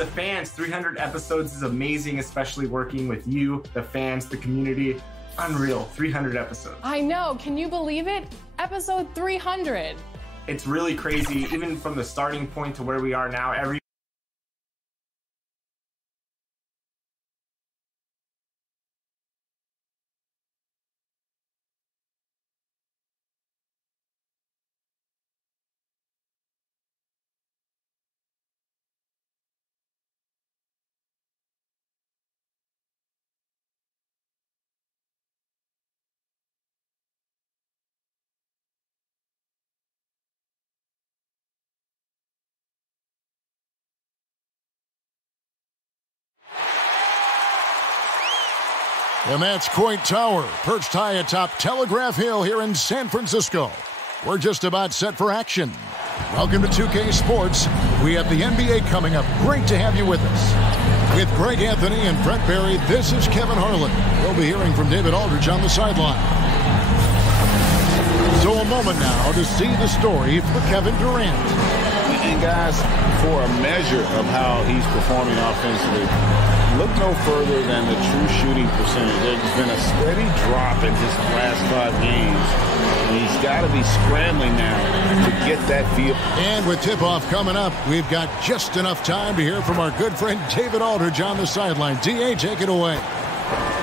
the fans. 300 episodes is amazing, especially working with you, the fans, the community. Unreal, 300 episodes. I know, can you believe it? Episode 300. It's really crazy, even from the starting point to where we are now. And that's Coit Tower, perched high atop Telegraph Hill here in San Francisco. We're just about set for action. Welcome to 2K Sports. We have the NBA coming up. Great to have you with us. With Greg Anthony and Brett Barry, this is Kevin Harlan. We'll be hearing from David Aldridge on the sideline. So a moment now to see the story for Kevin Durant. And guys, for a measure of how he's performing offensively, look no further than the true shooting percentage. There's been a steady drop in his last 5 games. And he's got to be scrambling now to get that feel. And with tip-off coming up, we've got just enough time to hear from our good friend David Aldridge on the sideline. D.A., take it away.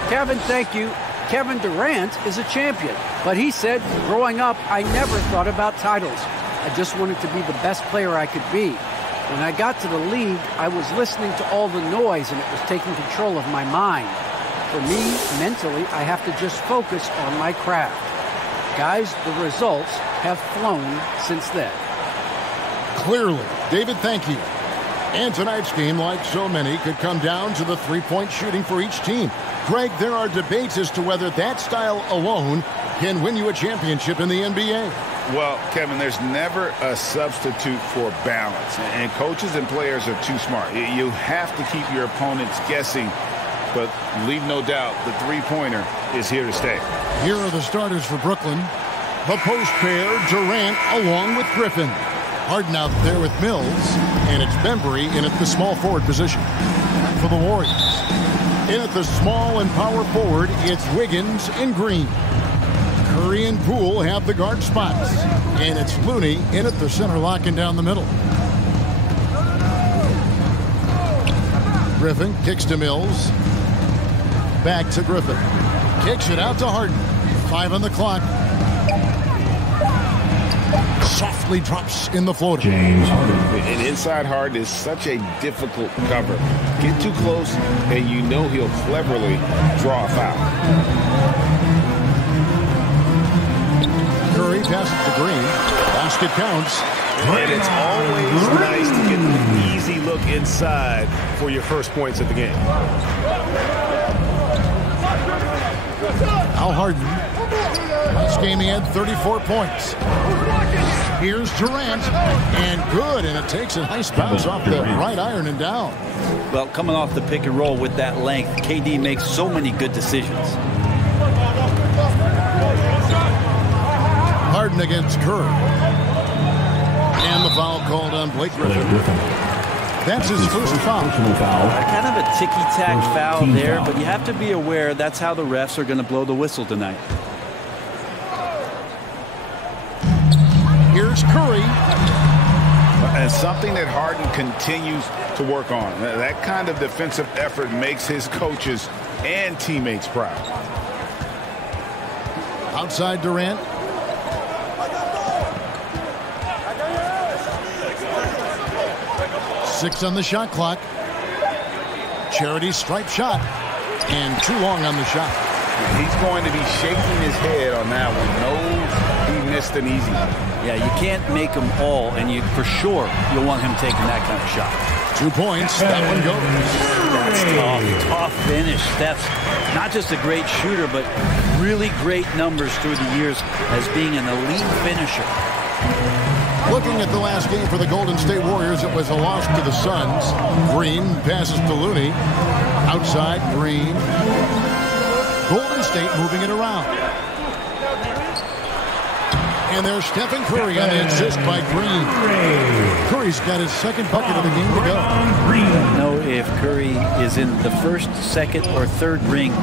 Kevin, thank you. Kevin Durant is a champion. But he said, growing up, I never thought about titles. I just wanted to be the best player I could be. When I got to the league, I was listening to all the noise and it was taking control of my mind. For me, mentally, I have to just focus on my craft. Guys, the results have flown since then. Clearly. David, thank you. And tonight's game, like so many, could come down to the three-point shooting for each team. Greg, there are debates as to whether that style alone can win you a championship in the NBA. Well, Kevin, there's never a substitute for balance. And coaches and players are too smart. You have to keep your opponents guessing. But leave no doubt, the three-pointer is here to stay. Here are the starters for Brooklyn. The post pair, Durant along with Griffin. Harden out there with Mills. And it's Bembry in at the small forward position. For the Warriors, in at the small and power forward, it's Wiggins and Green. Curry and Poole have the guard spots. And it's Looney in at the center, locking down the middle. Griffin kicks to Mills. Back to Griffin. Kicks it out to Harden. 5 on the clock. Softly drops in the floater. James Harden. And inside Harden is such a difficult cover. Get too close, and you know he'll cleverly draw a foul. Curry passes to Green. Basket counts. And it's always nice to get an easy look inside for your first points of the game. Al Harden. Last game he had 34 points. Here's Durant. And good. And it takes a nice bounce off the right iron and down. Well, coming off the pick and roll with that length, KD makes so many good decisions. Harden against Curry. And the foul called on Blake Griffin. That's his first foul. Kind of a ticky-tack foul there, but you have to be aware that's how the refs are going to blow the whistle tonight. Here's Curry. And something that Harden continues to work on. That kind of defensive effort makes his coaches and teammates proud. Outside Durant. Six on the shot clock. Charity stripe shot. And too long on the shot. He's going to be shaking his head on that one. No, he missed an easy one. Yeah, you can't make them all, and you for sure you'll want him taking that kind of shot. 2 points. That one goes. That's tough. Tough finish. That's not just a great shooter, but really great numbers through the years as being an elite finisher. Looking at the last game for the Golden State Warriors, it was a loss to the Suns. Green passes to Looney. Outside, Green. Golden State moving it around. And there's Stephen Curry on the assist by Green. Curry's got his second bucket of the game to go. No if Curry is in the first, second, or third ring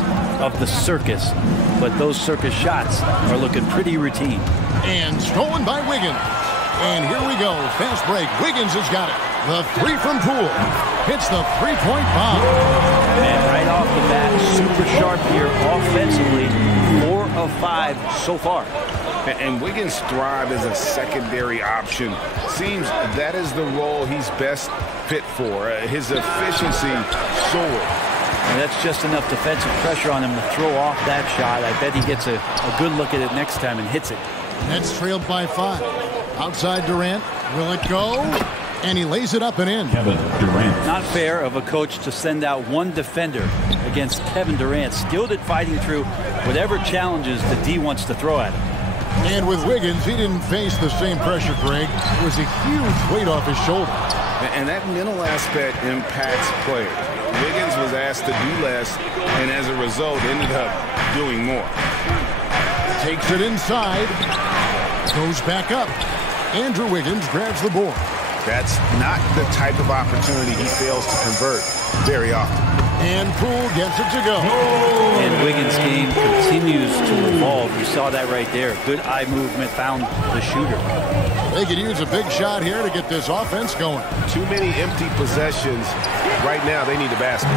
of the circus, but those circus shots are looking pretty routine. And stolen by Wiggins. And here we go. Fast break. Wiggins has got it. The three from Poole. Hits the three-point bomb. And right off the bat, super sharp here offensively. 4 of 5 so far. And Wiggins thrive as a secondary option. Seems that is the role he's best fit for. His efficiency soared. And that's just enough defensive pressure on him to throw off that shot. I bet he gets a good look at it next time and hits it. Nets trailed by 5. Outside Durant. Will it go? And he lays it up and in. Kevin Durant. Not fair of a coach to send out one defender against Kevin Durant, skilled at fighting through whatever challenges the D wants to throw at him. And with Wiggins, he didn't face the same pressure, Greg. It was a huge weight off his shoulder. And that mental aspect impacts play. Wiggins was asked to do less, and as a result, ended up doing more. Takes it inside. Goes back up. Andrew Wiggins grabs the board. That's not the type of opportunity he fails to convert very often. And Poole gets it to go. And Wiggins' game continues to evolve. You saw that right there. Good eye movement, found the shooter. They could use a big shot here to get this offense going. Too many empty possessions. Right now, they need a basket.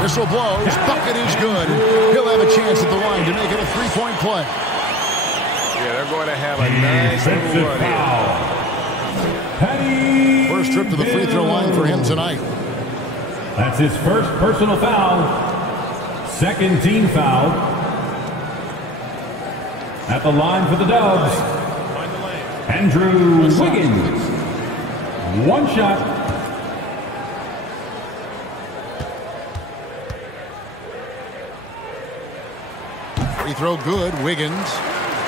Whistle blows. Bucket is good. He'll have a chance at the line to make it a three-point play. Yeah, they're going to have a nice little run here. First trip to the free throw line for him tonight. That's his first personal foul. Second team foul. At the line for the Dubs, Andrew Wiggins. One shot. Free throw good, Wiggins.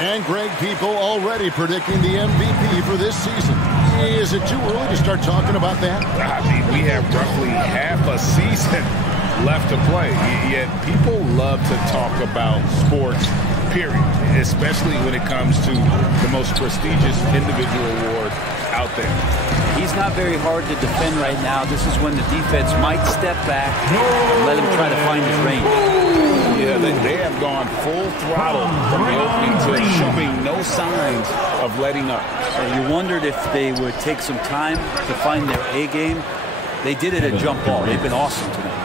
And Greg, people already predicting the MVP for this season. Is it too early to start talking about that? I mean, we have roughly half a season left to play, yet people love to talk about sports, period, especially when it comes to the most prestigious individual award out there. He's not very hard to defend right now. This is when the defense might step back and let him try to find his range. Yeah, they have gone full throttle from the opening to showing no signs of letting up. You wondered if they would take some time to find their A game. They did it at jump ball. They've been awesome tonight.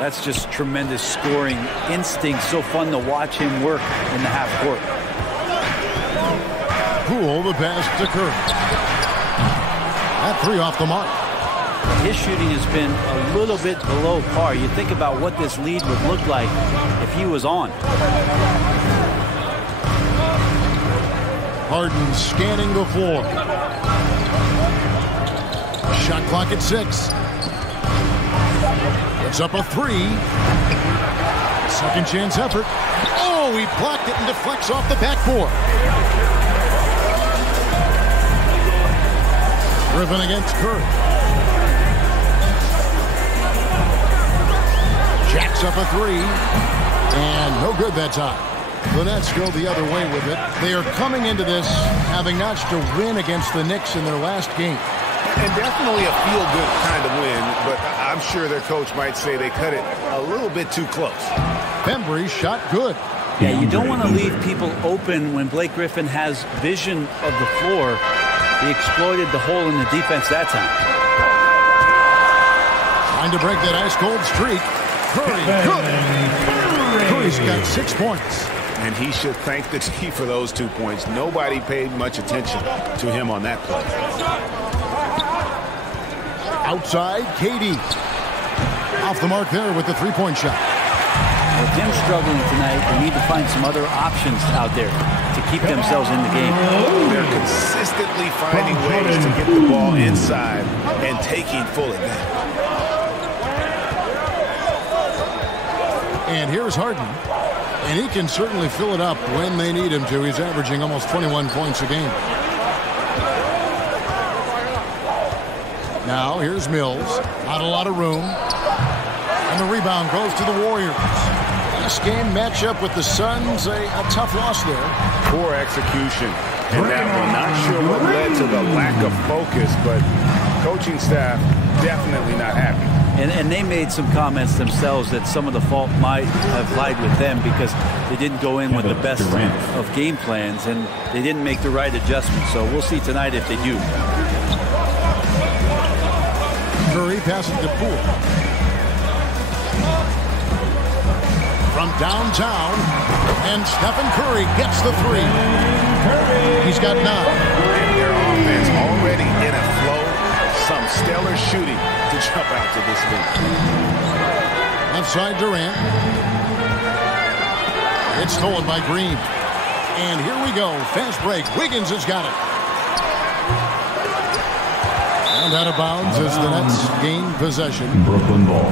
That's just tremendous scoring instinct. So fun to watch him work in the half court. Poole, the pass to Curry. That three off the mark. His shooting has been a little bit below par. You think about what this lead would look like if he was on. Harden scanning the floor. Shot clock at 6. It's up a 3. Second chance effort. Oh, he blocked it and deflects off the backboard. Griffin against Curry. Jacks up a 3. And no good that time. The Nets go the other way with it. They are coming into this having notched a win against the Knicks in their last game. And definitely a feel-good kind of win, but I'm sure their coach might say they cut it a little bit too close. Bembry shot good. Yeah, you don't want to leave people open when Blake Griffin has vision of the floor. He exploited the hole in the defense that time. Trying to break that ice-cold streak. Curry, good. Curry's got 6 points. And he should thank the T for those 2 points. Nobody paid much attention to him on that play. Outside, KD. Off the mark there with the three-point shot. With him struggling tonight, they need to find some other options out there to keep themselves in the game. They're consistently finding ways to get the ball inside and taking full advantage. And here's Harden. And he can certainly fill it up when they need him to. He's averaging almost 21 points a game. Now here's Mills. Not a lot of room. And the rebound goes to the Warriors. This game matchup with the Suns, a tough loss there. Poor execution. And that one, not sure what led to to the lack of focus, but coaching staff definitely not happy. And they made some comments themselves that some of the fault might have lied with them because they didn't go in with the best of game plans and they didn't make the right adjustments. So we'll see tonight if they do. Curry passes to Poole. From downtown, and Stephen Curry gets the three. He's got 9. And their offense already in a flow. Some stellar shooting to jump out to this lead. Left side Durant. It's stolen by Green. And here we go. Fast break. Wiggins has got it. And out of bounds as the Nets gain possession. Brooklyn ball.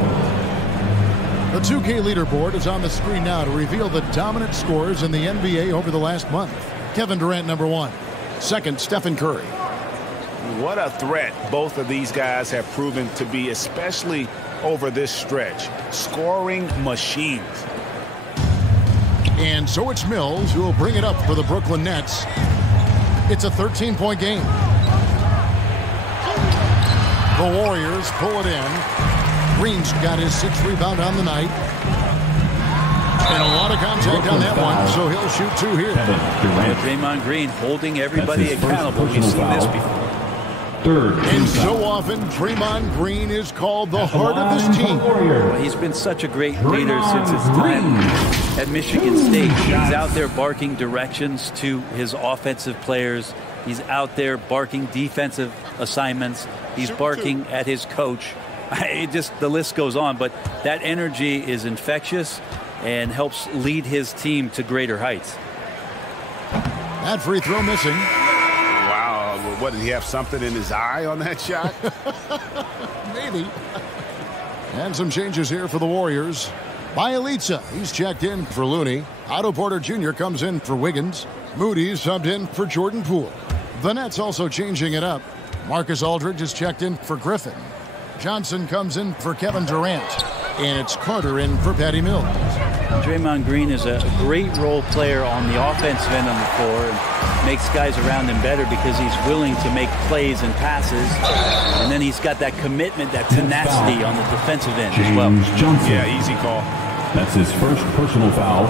The 2K leaderboard is on the screen now to reveal the dominant scores in the NBA over the last month. Kevin Durant, number 1. Second, Stephen Curry. What a threat both of these guys have proven to be, especially over this stretch. Scoring machines. And so it's Mills who will bring it up for the Brooklyn Nets. It's a 13-point game. The Warriors pull it in. Green's got his 6th rebound on the night. And a lot of contact on that one, so he'll shoot 2 here. Draymond Green holding everybody accountable. We've seen this before. And so often, Draymond Green is called the heart of this team. He's been such a great leader since his time at Michigan State. He's out there barking directions to his offensive players. He's out there barking defensive assignments. He's barking at his coach. The list goes on, but that energy is infectious and helps lead his team to greater heights. That free throw missing. Wow, what, did he have something in his eye on that shot? Maybe. And some changes here for the Warriors. Bielitsa, he's checked in for Looney. Otto Porter Jr. comes in for Wiggins. Moody subbed in for Jordan Poole. The Nets also changing it up. Marcus Aldridge is checked in for Griffin. Johnson comes in for Kevin Durant. And it's Carter in for Patty Mills. Draymond Green is a great role player on the offensive end on the floor and makes guys around him better because he's willing to make plays and passes. And then he's got that commitment, that tenacity on the defensive end as well. Yeah, easy call. That's his first personal foul.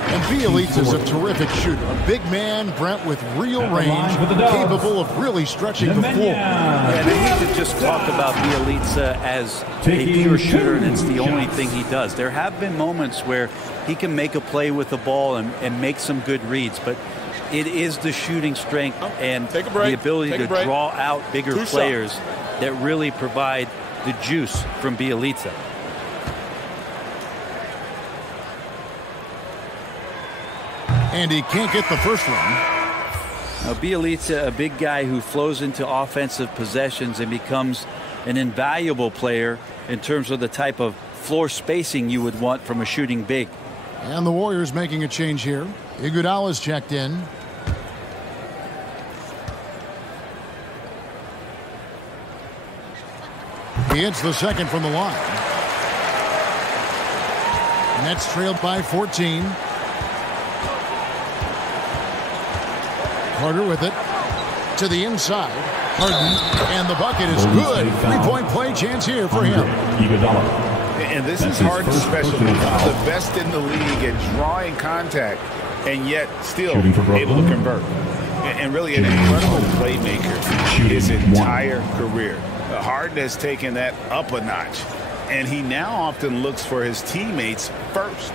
And Bielitsa is a terrific shooter. A big man, Brent, with real range, capable of really stretching the floor. And I need to just talk about Bielitsa as a pure shooter, and it's the only thing he does. There have been moments where he can make a play with the ball and make some good reads, but it is the shooting strength and the ability to draw out bigger players that really provide the juice from Bielitsa. And he can't get the first one. Now, Bielitsa, a big guy who flows into offensive possessions and becomes an invaluable player in terms of the type of floor spacing you would want from a shooting big. And the Warriors making a change here. Iguodala's checked in. He hits the second from the line. Nets trailed by 14. Carter with it to the inside. Harden, and the bucket is good. 3-point play chance here for him. And this is Harden's specialty. One of the best in the league at drawing contact and yet still able to convert. And really an incredible playmaker his entire career. Harden has taken that up a notch, and he now often looks for his teammates first.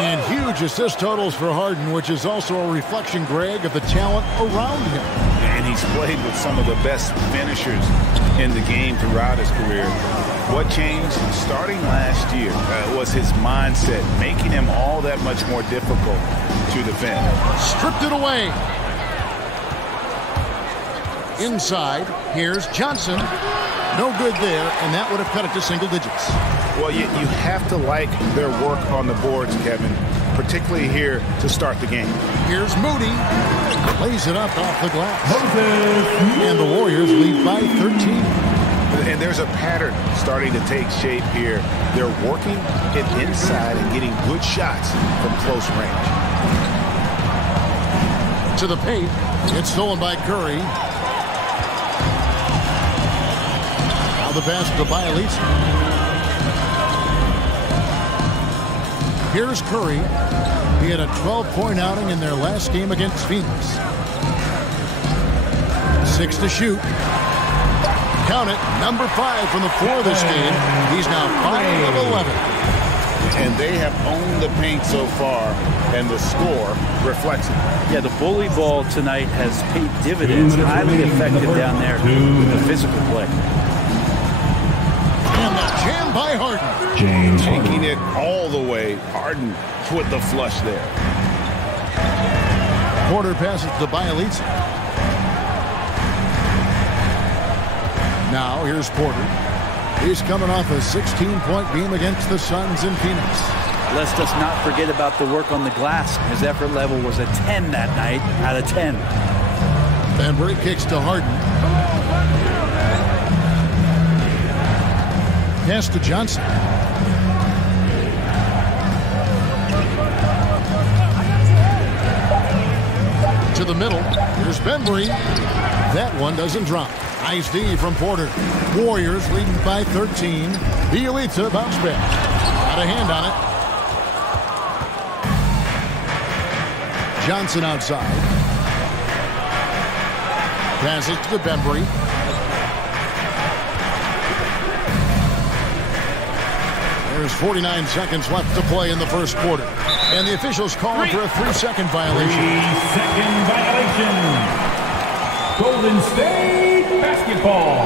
And huge assist totals for Harden, which is also a reflection, Greg, of the talent around him. And he's played with some of the best finishers in the game throughout his career. What changed starting last year was his mindset, making him all that much more difficult to defend. Stripped it away. Inside, here's Johnson. No good there, and that would have cut it to single digits. Well, you have to like their work on the boards, Kevin, particularly here to start the game. Here's Moody. Lays it up off the glass. And the Warriors by 13. And there's a pattern starting to take shape here. They're working it inside and getting good shots from close range. To the paint. It's stolen by Curry. Now the pass to Bielitsa. Here's Curry. He had a 12-point outing in their last game against Phoenix. 6 to shoot. Count it, number 5 from the floor this game. He's now 5 of 11. And they have owned the paint so far, and the score reflects it. Yeah, the bully ball tonight has paid dividends. Highly effective down there with the physical play. And the jam by Harden. Taking it all the way. Harden with the flush there. Porter passes to Bielitsa. Now here's Porter. He's coming off a 16-point game against the Suns in Phoenix. Let's just not forget about the work on the glass. His effort level was a 10 that night out of 10. Bembry kicks to Harden. Pass to Johnson. To the middle. Here's Bembry. That one doesn't drop. Nice D from Porter. Warriors leading by 13. Bielitsa bounce back. Got a hand on it. Johnson outside. Passes to Bembry. There's 49 seconds left to play in the first quarter. And the officials call for a 3-second violation. 3-second violation. Golden State basketball.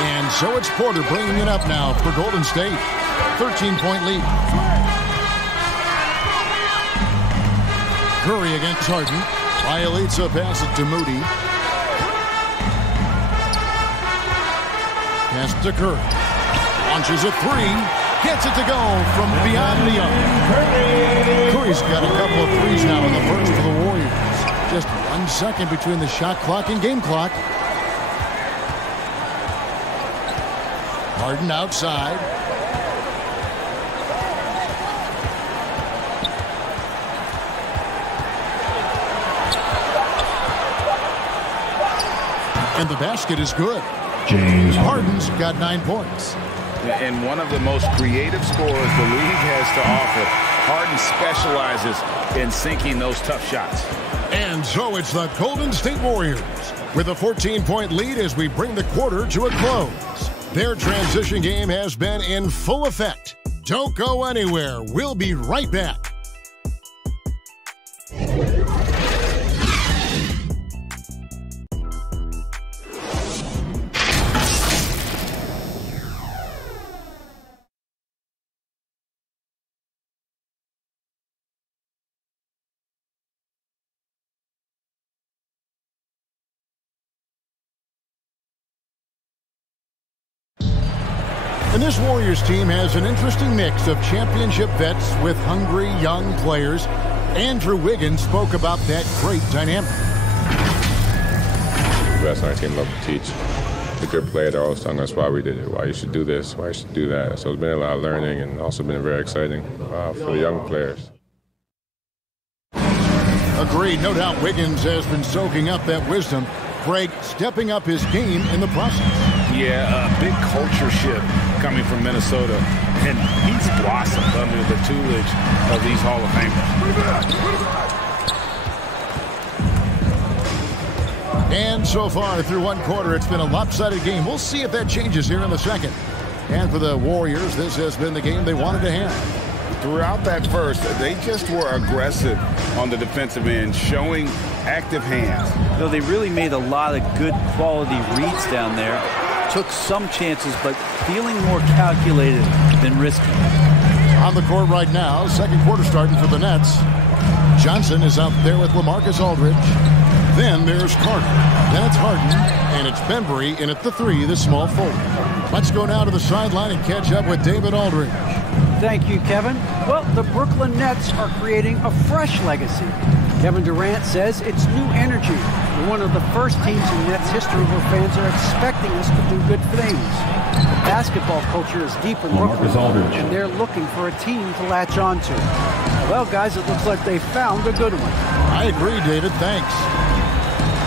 And so it's Porter bringing it up now for Golden State. 13-point lead. Curry against Harden. Bielitsa passes to Moody. Pass to Curry. Launches a 3. Gets it to go from beyond the arc. Curry's got a couple of threes now in the first for the Warriors. Just 1 second between the shot clock and game clock. Harden outside. And the basket is good. James Harden's got 9 points. And one of the most creative scorers the league has to offer. Harden specializes in sinking those tough shots. And so it's the Golden State Warriors with a 14-point lead as we bring the quarter to a close. Their transition game has been in full effect. Don't go anywhere. We'll be right back. And this Warriors team has an interesting mix of championship vets with hungry young players. Andrew Wiggins spoke about that great dynamic. The best on our team love to teach. The good player, they're always telling us why we did it, why you should do this, why you should do that. So it's been a lot of learning and also been very exciting for the young players. Agreed. No doubt Wiggins has been soaking up that wisdom. Greg stepping up his game in the process. Yeah, a big culture shift coming from Minnesota. And he's blossomed under the tutelage of these Hall of Famers. And so far through one quarter, it's been a lopsided game. We'll see if that changes here in the second. And for the Warriors, this has been the game they wanted to have. Throughout that first, they just were aggressive on the defensive end, showing active hands. No, they really made a lot of good quality reads down there. Took some chances, but feeling more calculated than risky. On the court right now, second quarter starting for the Nets. Johnson is out there with LaMarcus Aldridge. Then there's Carter. Then it's Harden. And it's Bembry in at the 3, the small forward. Let's go now to the sideline and catch up with David Aldridge. Thank you, Kevin. Well, the Brooklyn Nets are creating a fresh legacy. Kevin Durant says it's new energy. We're one of the first teams in Nets history where fans are expecting us to do good things. The basketball culture is deep in Brooklyn, and they're looking for a team to latch on to. Well, guys, it looks like they found a good one. I agree, David. Thanks.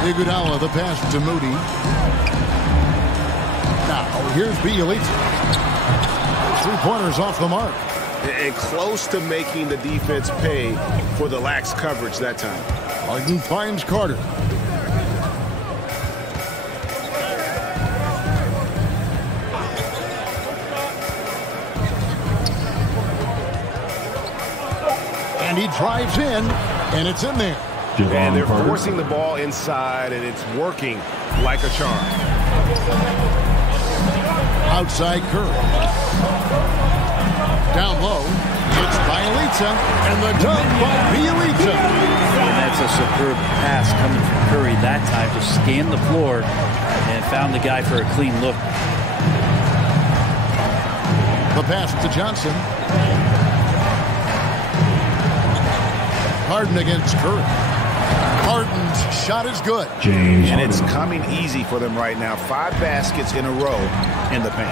Iguodala, the pass to Moody. Now, here's Bielitsa. 3-pointers off the mark. And close to making the defense pay for the lax coverage that time. Harden finds Carter. And he drives in, and it's in there. And they're forcing the ball inside, and it's working like a charm. Outside Curry. Down low, it's Bielitsa, and the dunk by Bielitsa. And that's a superb pass coming from Curry that time to scan the floor and found the guy for a clean look. The pass to Johnson. Harden against Curry. Harden's shot is good. And it's coming easy for them right now. 5 baskets in a row in the paint.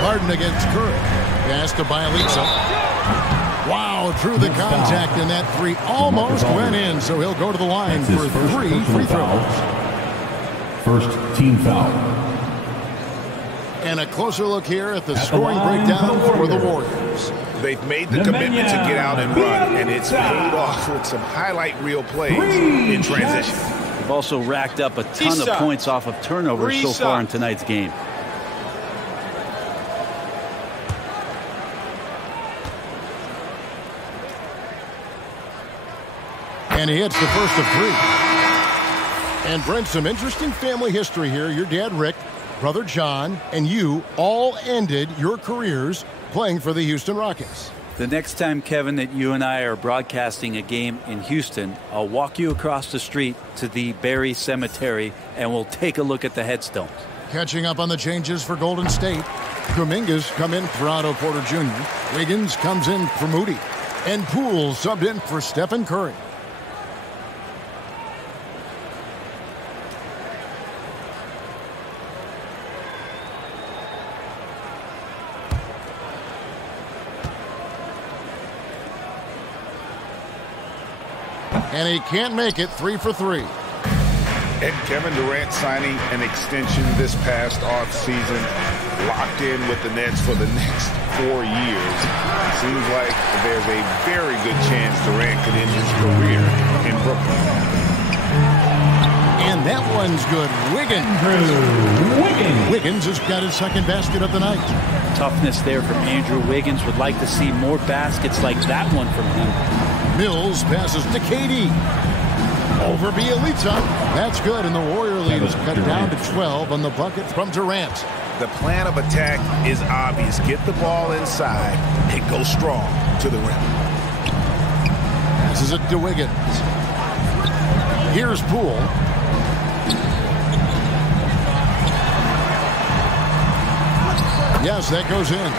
Harden against Curry. Pass to Bielitsa. Wow, through the contact, and that 3 almost went in, so he'll go to the line for 3 free throws. First team foul. And a closer look here at the scoring breakdown for the Warriors. They've made the commitment to get out and run, and it's paid off with some highlight reel plays in transition. They've also racked up a ton of points off of turnovers so far in tonight's game. And he hits the first of 3. And Brent, some interesting family history here. Your dad, Rick, brother John, and you all ended your careers playing for the Houston Rockets. The next time, Kevin, that you and I are broadcasting a game in Houston, I'll walk you across the street to the Barry Cemetery, and we'll take a look at the headstones. Catching up on the changes for Golden State. Kuminga's come in for Otto Porter Jr. Wiggins comes in for Moody. And Poole subbed in for Stephen Curry. And he can't make it. 3 for 3. And Kevin Durant signing an extension this past offseason, locked in with the Nets for the next 4 years. Seems like there's a very good chance Durant could end his career in Brooklyn. And that one's good. Wiggins has got his second basket of the night. Toughness there from Andrew Wiggins. Would like to see more baskets like that one from him. Mills passes to KD. Over Bielitsa. That's good, and the Warrior lead is cut down to 12 on the bucket from Durant. The plan of attack is obvious. Get the ball inside and go strong to the rim. Passes it to Wiggins. Here's Poole. Yes, that goes in.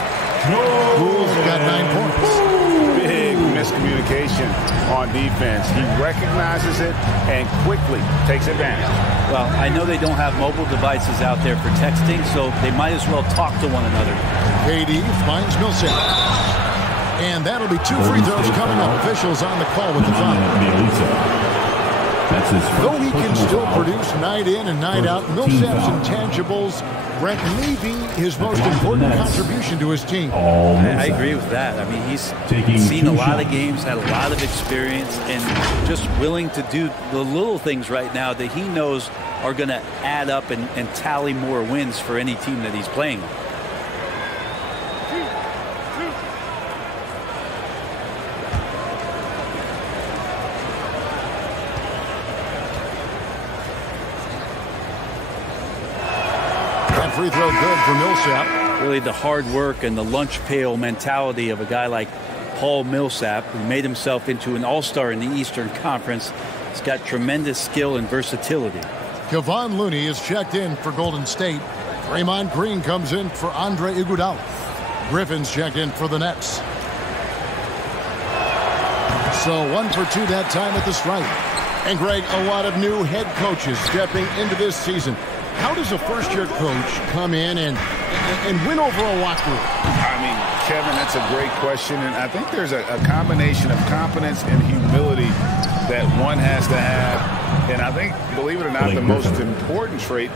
Poole's got 9 points. Big miscommunication on defense. He recognizes it and quickly takes advantage. Well, I know they don't have mobile devices out there for texting, so they might as well talk to one another. KD finds Millsap. And that'll be 2 free throws coming up. Officials on the call with the foul. Though he can still produce night in and night out, Millsap's intangibles, Brent, may be his most important contribution to his team. I agree with that. I mean, he's seen a lot of games, had a lot of experience, and just willing to do the little things right now that he knows are going to add up and tally more wins for any team that he's playing on. Free throw good for Millsap. Really the hard work and the lunch pail mentality of a guy like Paul Millsap, who made himself into an all-star in the Eastern Conference. He's got tremendous skill and versatility. Kevon Looney is checked in for Golden State. Draymond Green comes in for Andre Iguodala. Griffin's checked in for the Nets. So 1 for 2 that time at the stripe. And Greg, a lot of new head coaches stepping into this season. How does a first-year coach come in and win over a locker room? I mean, Kevin, that's a great question. And I think there's a combination of confidence and humility that one has to have. And I think, believe it or not, the most important trait,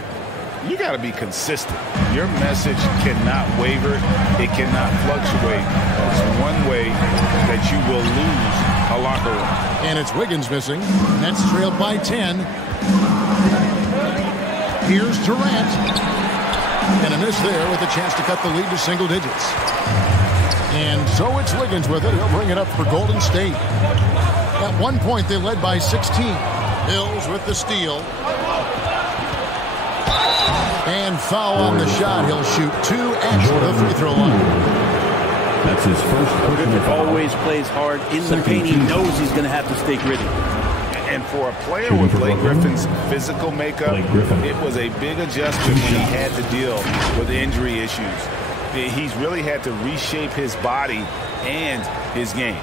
you got to be consistent. Your message cannot waver. It cannot fluctuate. That's one way that you will lose a locker room. And it's Wiggins missing. Nets trailed by 10. Here's Durant. And a miss there with a chance to cut the lead to single digits. And so it's Wiggins with it. He'll bring it up for Golden State. At one point, they led by 16. Mills with the steal. And foul on the shot. He'll shoot 2 at the free throw line. That's his first. Griffin always plays hard in the paint. He knows he's going to have to stay gritty. And for a player with Blake Griffin's physical makeup, it was a big adjustment when he had to deal with injury issues. He's really had to reshape his body and his game.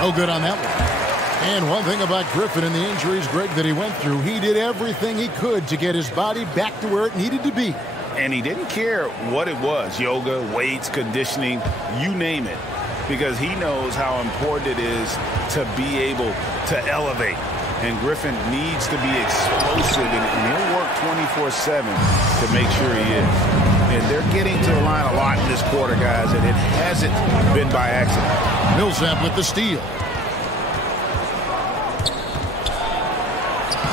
No good on that one. And one thing about Griffin and the injuries, Greg, that he went through, he did everything he could to get his body back to where it needed to be. And he didn't care what it was, yoga, weights, conditioning, you name it, because he knows how important it is to be able to elevate. And Griffin needs to be explosive, and he'll work 24/7 to make sure he is. And they're getting to the line a lot in this quarter, guys, and it hasn't been by accident. Millsap with the steal.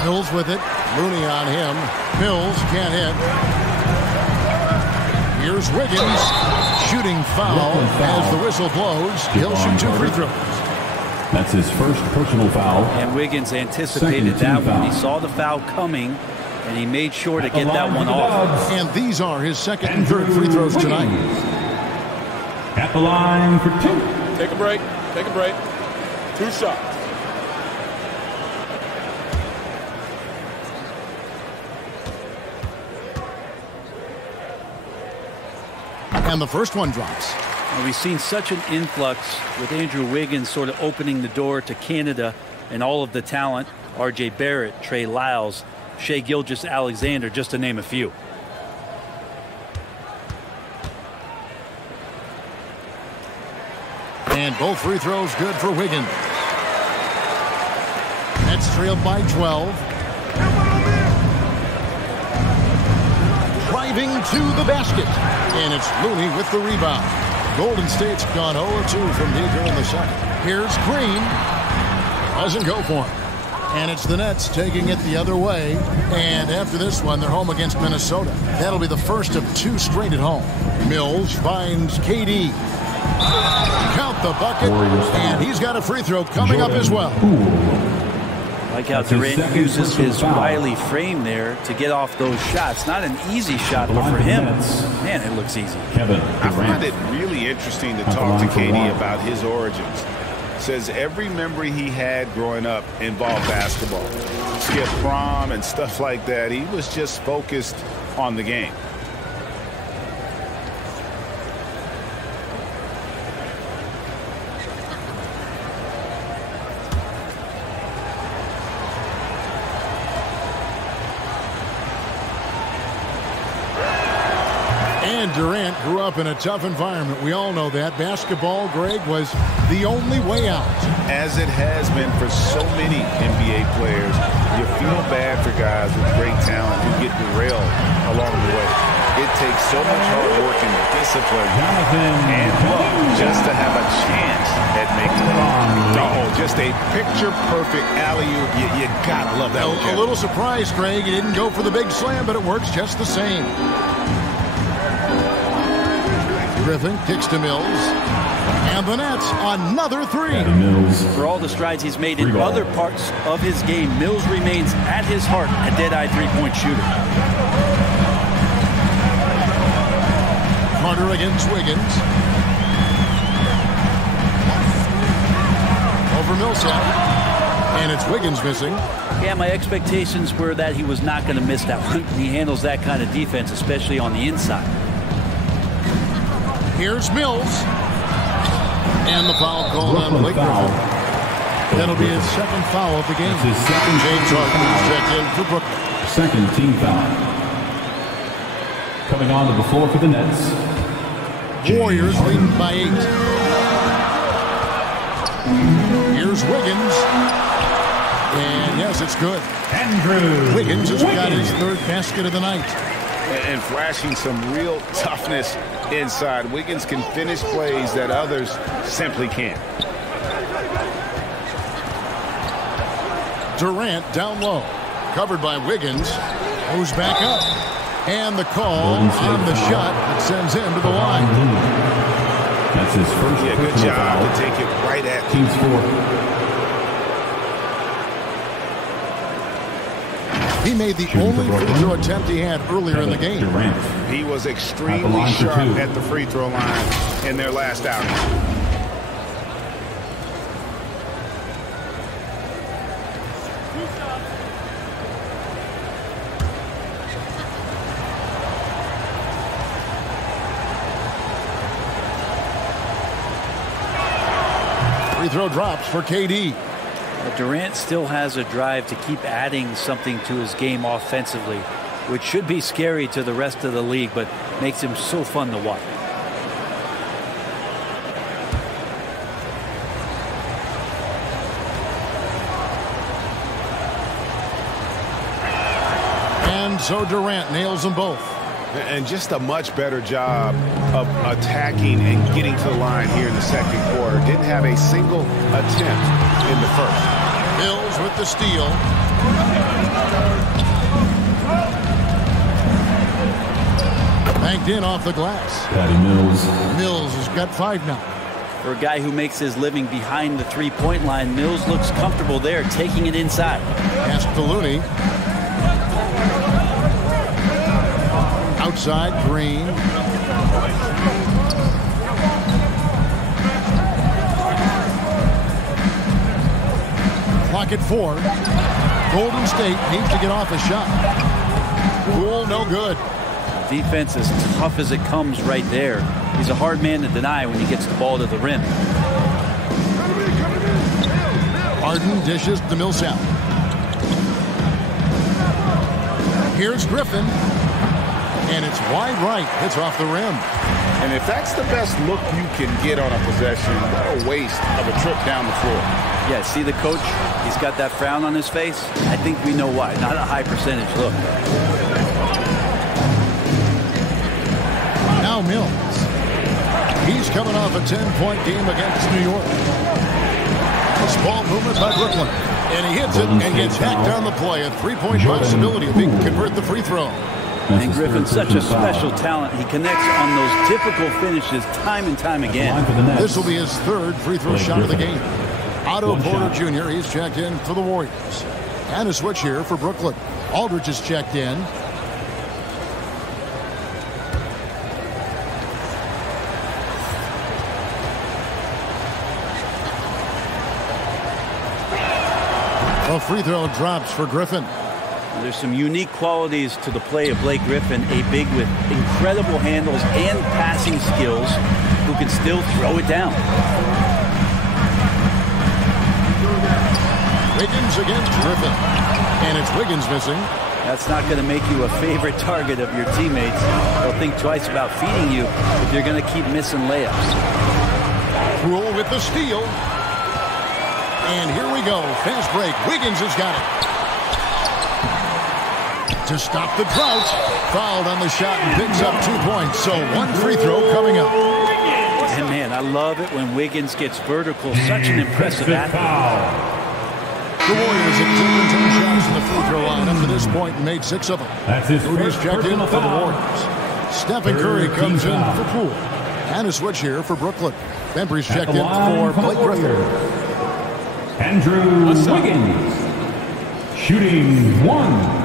Mills with it. Looney on him. Mills can't hit. Here's Wiggins. Shooting foul as the whistle blows. He'll shoot 2 free throws. That's his first personal foul. And Wiggins anticipated that when he saw the foul coming, and he made sure to get that one off. And these are his second and third free throws tonight. At the line for 2. Take a break. Take a break. 2 shots. And the first one drops. Well, we've seen such an influx with Andrew Wiggins sort of opening the door to Canada and all of the talent. R.J. Barrett, Trey Lyles, Shai Gilgeous-Alexander, just to name a few. And both free throws good for Wiggins. Nets trailed by 12. Driving to the basket. And it's Looney with the rebound. Golden State's gone 0-2 from deep here in the second. Here's Green. Doesn't go for him. And it's the Nets taking it the other way. And after this one, they're home against Minnesota. That'll be the first of 2 straight at home. Mills finds KD. Count the bucket. And he's got a free throw coming up as well. Like how Durant uses his wily frame there to get off those shots. Not an easy shot, but for him, man, it looks easy. I find it really interesting to talk to KD about his origins. Says every memory he had growing up involved basketball. Skip prom and stuff like that. He was just focused on the game. Durant grew up in a tough environment. We all know that. Basketball, Greg, was the only way out. As it has been for so many NBA players, you feel bad for guys with great talent who get derailed along the way. It takes so much hard work and discipline and luck just to have a chance at making it. Oh, just a picture-perfect alley-oop. You gotta love that one. A little surprised, Greg. He didn't go for the big slam, but it works just the same. Griffin kicks to Mills. And the Nets, another 3. For all the strides he's made in other parts of his game, Mills remains at his heart a dead-eye three-point shooter. Carter against Wiggins. Over Millsap. And it's Wiggins missing. Yeah, my expectations were that he was not going to miss that one. He handles that kind of defense, especially on the inside. Here's Mills. And the foul called on Blake Griffin. That'll be his second foul of the game. His second James Harden is checked in for Brooklyn. Second team foul. Coming onto the floor for the Nets. Warriors leading by 8. Here's Wiggins. And yes, it's good. Andrew Wiggins has got his third basket of the night. And flashing some real toughness inside. Wiggins can finish plays that others simply can't. Durant down low. Covered by Wiggins. Goes back up. And the call on the shot that sends him to the line. That's his first. Yeah, good job to take it right at him. Team's four. He made the only free throw attempt he had earlier in the game. Durant. He was extremely sharp at the free throw line in their last outing. Free throw drops for KD. Durant still has a drive to keep adding something to his game offensively, which should be scary to the rest of the league, but makes him so fun to watch. And so Durant nails them both. And just a much better job of attacking and getting to the line here in the second quarter. Didn't have a single attempt in the first. Mills with the steal. Banked in off the glass. Patty Mills. Mills has got 5 now. For a guy who makes his living behind the three-point line, Mills looks comfortable there, taking it inside. Pass to Looney. Outside, Green. Clock at 4. Golden State needs to get off a shot. Poole, no good. Defense as tough as it comes right there. He's a hard man to deny when he gets the ball to the rim. Harden dishes to Millsap. Here's Griffin. And it's wide right. It's off the rim. And if that's the best look you can get on a possession, what a waste of a trip down the floor. Yeah, see the coach? He's got that frown on his face. I think we know why. Not a high percentage look. Now Mills. He's coming off a 10-point game against New York. This ball movement by Brooklyn. And he hits it and gets hacked on the play. A 3-point possibility if he can convert the free throw. And Griffin's such a special talent. He connects on those typical finishes time and time again. This will be his third free throw shot of the game. Otto Porter Jr., he's checked in for the Warriors. And a switch here for Brooklyn. Aldridge is checked in. A free throw drops for Griffin. There's some unique qualities to the play of Blake Griffin, a big with incredible handles and passing skills who can still throw it down. Wiggins against Griffin. And it's Wiggins missing. That's not going to make you a favorite target of your teammates. They'll think twice about feeding you if you're going to keep missing layups. Rule with the steal. And here we go. Fast break. Wiggins has got it. To stop the drought. Fouled on the shot and picks up 2 points. So one free throw coming up. And man, I love it when Wiggins gets vertical. Such an impressive athlete. The Warriors have taken 10 shots in the free throw line up to this point and made 6 of them. That's his Who's first checked in personal for the foul. Warriors. Steph Curry comes in for Poole. And a switch here for Brooklyn. Bembry's checked in for Blake Griffin. Andrew Wiggins. Shooting 1.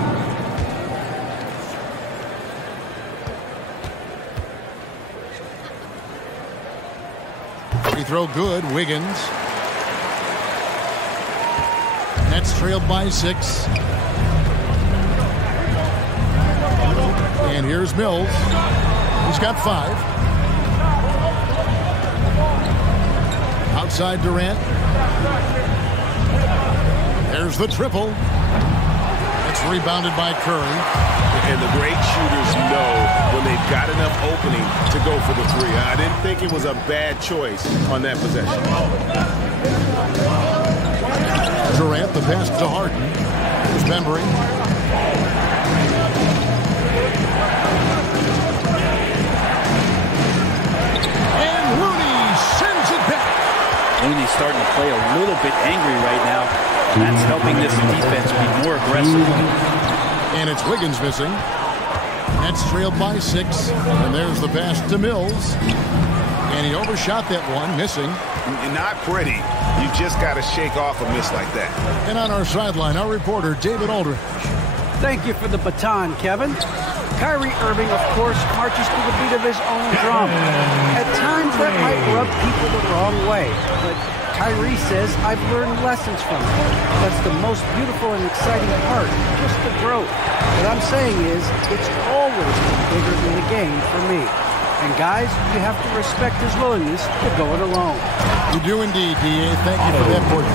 throw good. Wiggins. Nets trailed by 6. And here's Mills. He's got 5. Outside Durant. There's the triple. It's rebounded by Curry. And the great shooters know when they've got enough opening to go for the 3. I didn't think it was a bad choice on that possession. Durant, the pass to Harden. Here's Bembry. And Looney sends it back. Looney's starting to play a little bit angry right now. That's helping this defense be more aggressive. And it's Wiggins missing. Nets trailed by 6. And there's the pass to Mills. And he overshot that one, missing. Not pretty. You just got to shake off a miss like that. And on our sideline, our reporter, David Aldridge. Thank you for the baton, Kevin. Kyrie Irving, of course, marches to the beat of his own drum. At times, that might rub people the wrong way. But Kyrie says, I've learned lessons from it. That's the most beautiful and exciting part, just the growth. What I'm saying is, it's always been bigger than the game for me. And guys, you have to respect his willingness to go it alone. You do indeed, D.A. Thank you for that, Porter.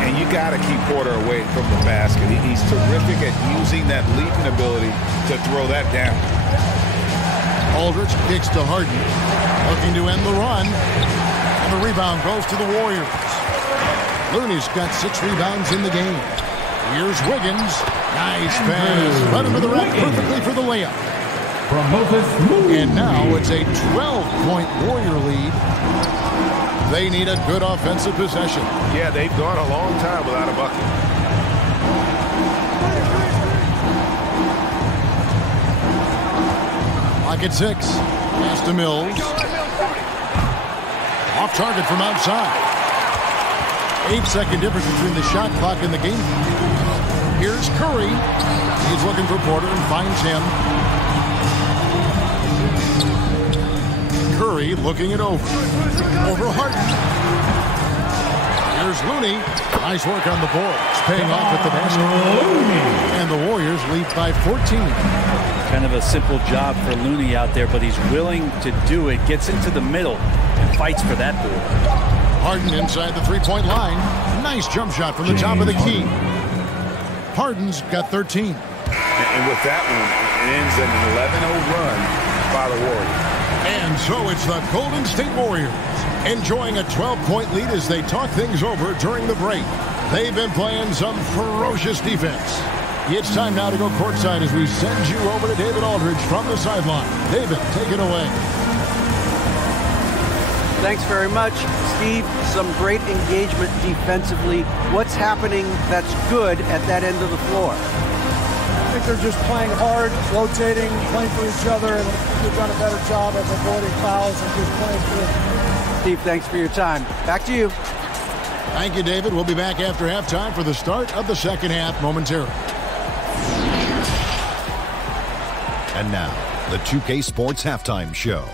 And you got to keep Porter away from the basket. He's terrific at using that leaping ability to throw that down. Aldridge kicks to Harden, looking to end the run. And the rebound goes to the Warriors. Looney's got 6 rebounds in the game. Here's Wiggins. Nice pass. Right into the rack perfectly for the layup. And now it's a 12-point Warrior lead. They need a good offensive possession. Yeah, they've gone a long time without a bucket. Lock at 6. Pass to Mills. Off target from outside. 8-second difference between the shot clock and the game. Here's Curry. He's looking for Porter and finds him. Curry looking it over. Over Harden. Here's Looney. Nice work on the boards. Paying off at the basket. And the Warriors lead by 14. Kind of a simple job for Looney out there, but he's willing to do it. Gets into the middle and fights for that board. Harden inside the 3-point line. Nice jump shot from the top of the key. Harden's got 13. And with that one, it ends in an 11-0 run by the Warriors. And so it's the Golden State Warriors enjoying a 12-point lead as they talk things over during the break. They've been playing some ferocious defense. It's time now to go courtside as we send you over to David Aldridge from the sideline. David, take it away. Thanks very much, Steve. Some great engagement defensively. What's happening that's good at that end of the floor? I think they're just playing hard, rotating, playing for each other, and they've done a better job of avoiding fouls and just playing good. Steve, thanks for your time. Back to you. Thank you, David. We'll be back after halftime for the start of the second half momentarily. And now, the 2K Sports Halftime Show.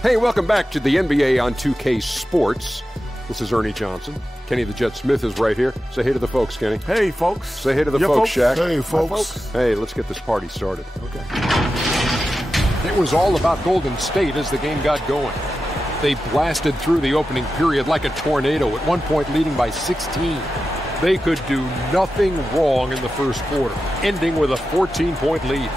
Hey, welcome back to the NBA on 2K Sports. This is Ernie Johnson. Kenny the Jet Smith is right here. Say hey to the folks, Kenny. Hey, folks. Say hey to the folks, Shaq. Hey, folks. Hey, let's get this party started. Okay. It was all about Golden State as the game got going. They blasted through the opening period like a tornado, at one point leading by 16. They could do nothing wrong in the first quarter, ending with a 14-point lead.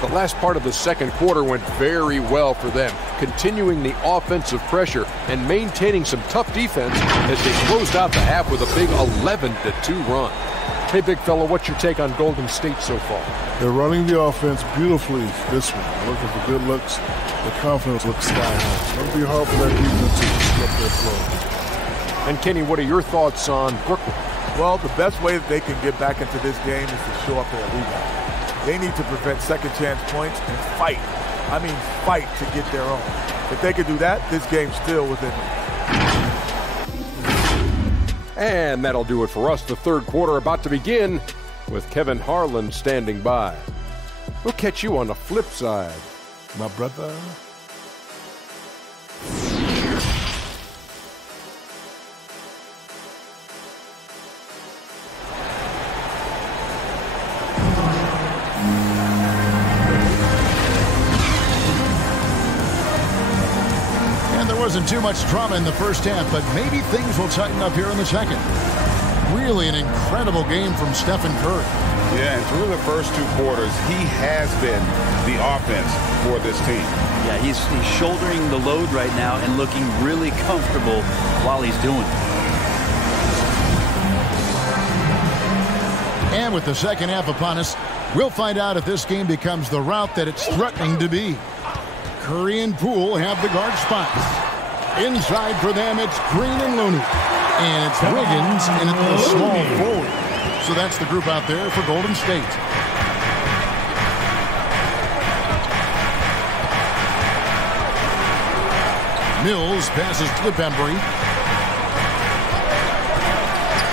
The last part of the second quarter went very well for them, continuing the offensive pressure and maintaining some tough defense as they closed out the half with a big 11-2 run. Hey, big fella, what's your take on Golden State so far? They're running the offense beautifully this one. Looking for good looks. The confidence looks sky high. It'll be hard for that defense to disrupt their flow. And Kenny, what are your thoughts on Brooklyn? Well, the best way that they can get back into this game is to show up in a rebound. They need to prevent second chance points and fight. I mean, fight to get their own. If they can do that, this game's still within them. And that'll do it for us. The third quarter about to begin with Kevin Harlan standing by. We'll catch you on the flip side, my brother. Wasn't too much drama in the first half, but maybe things will tighten up here in the second. Really an incredible game from Stephen Curry. Yeah, and through the first 2 quarters, he has been the offense for this team. Yeah, he's shouldering the load right now and looking really comfortable while he's doing it. And with the second half upon us, we'll find out if this game becomes the route that it's threatening to be. Curry and Poole have the guard spots. Inside for them, it's Green and Looney. And it's Wiggins in at the small forward. So that's the group out there for Golden State. Mills passes to Bembry.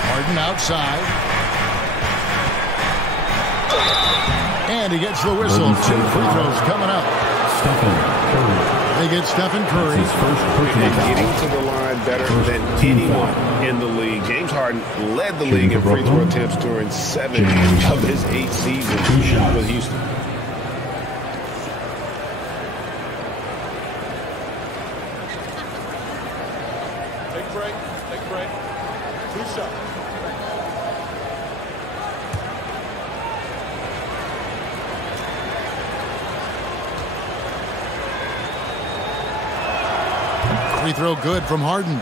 Harden outside. And he gets the whistle. 2 free throws coming up. They get Stephen Curry. And getting to the line better than anyone in the league. James Harden led the league in free throw attempts during 7 of his 8 seasons with Houston. Take a break. Take a break. 2 shots. Free throw good from Harden.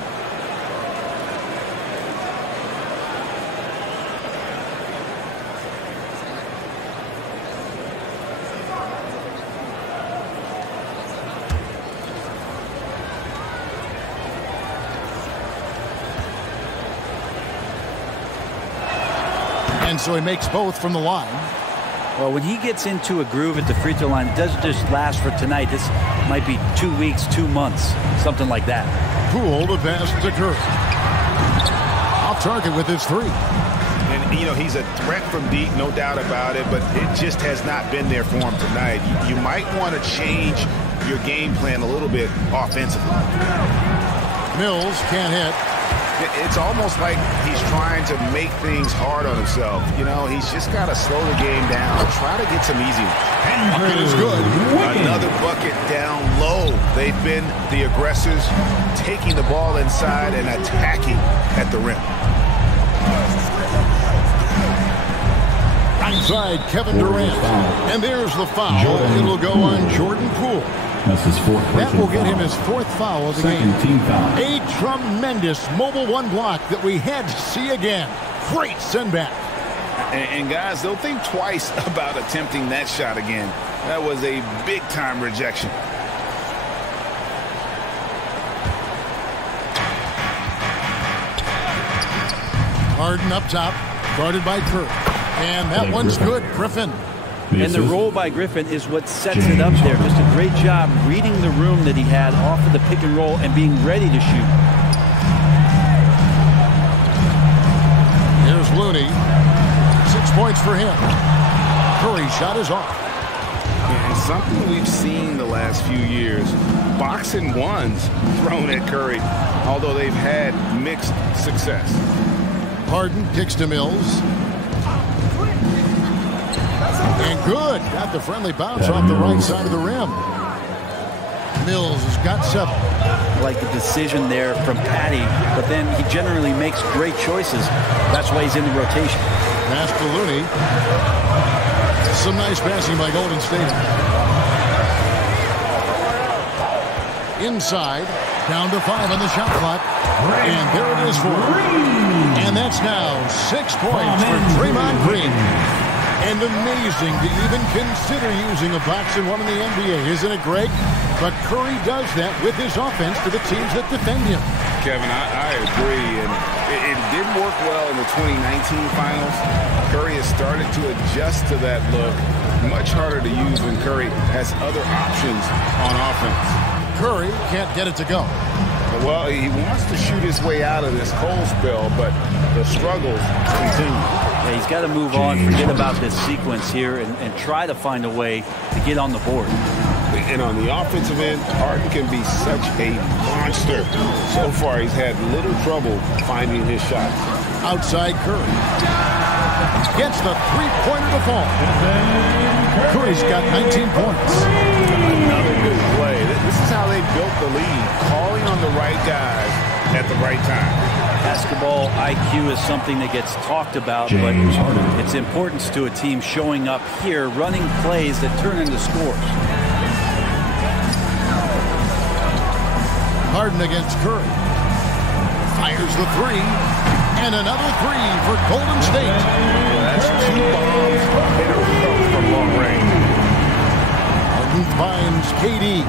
And so he makes both from the line. Well, when he gets into a groove at the free throw line, it doesn't just last for tonight. This might be 2 weeks, 2 months, something like that. Poole to pass to Curry. Off target with his 3. And, you know, he's a threat from deep, no doubt about it, but it just has not been there for him tonight. You might want to change your game plan a little bit offensively. Mills can't hit. It's almost like he's trying to make things hard on himself. You know, he's just got to slow the game down, try to get some easy ones. Bucket is good. Another bucket down low. They've been the aggressors, taking the ball inside and attacking at the rim. Inside Kevin Durant. And there's the foul. It'll go on Jordan Poole. That's his 4th. That will get him his 4th foul of the game. Team foul. A tremendous mobile 1 block that we had to see again. Great send back. And guys, they'll think twice about attempting that shot again. That was a big-time rejection. Harden up top, guarded by Curry. And that one's good, Griffin. And the roll by Griffin is what sets it up there. Just a great job reading the room that he had off of the pick and roll and being ready to shoot. Here's Looney. 6 points for him. Curry's shot is off. And something we've seen the last few years, boxing ones thrown at Curry, although they've had mixed success. Harden kicks to Mills. And good. Got the friendly bounce off the right side of the rim. Mills has got 7. I like the decision there from Patty, but then he generally makes great choices. That's why he's in the rotation. Pass to Looney. Some nice passing by Golden State. Inside. Down to 5 on the shot clock. And there it is for him. And that's now 6 points for Draymond Green. And amazing to even consider using a boxing one in the NBA, isn't it, Greg? But Curry does that with his offense to the teams that defend him. Kevin, I agree. And it didn't work well in the 2019 finals. Curry has started to adjust to that look. Much harder to use when Curry has other options on offense. Curry can't get it to go. Well, he wants to shoot his way out of this cold spell, but the struggles continue. Yeah, he's got to move on, forget about this sequence here, and try to find a way to get on the board. And on the offensive end, Harden can be such a monster. So far, he's had little trouble finding his shots. Outside Curry. Gets the three-pointer to fall. Curry's got 19 points. Another good play. This is how they built the lead, calling on the right guys at the right time. Basketball IQ is something that gets talked about, but its importance to a team showing up here, running plays that turn into scores. Harden against Curry. Fires the three. And another three for Golden State. That's 2 bombs in a row from long range. Harden finds KD.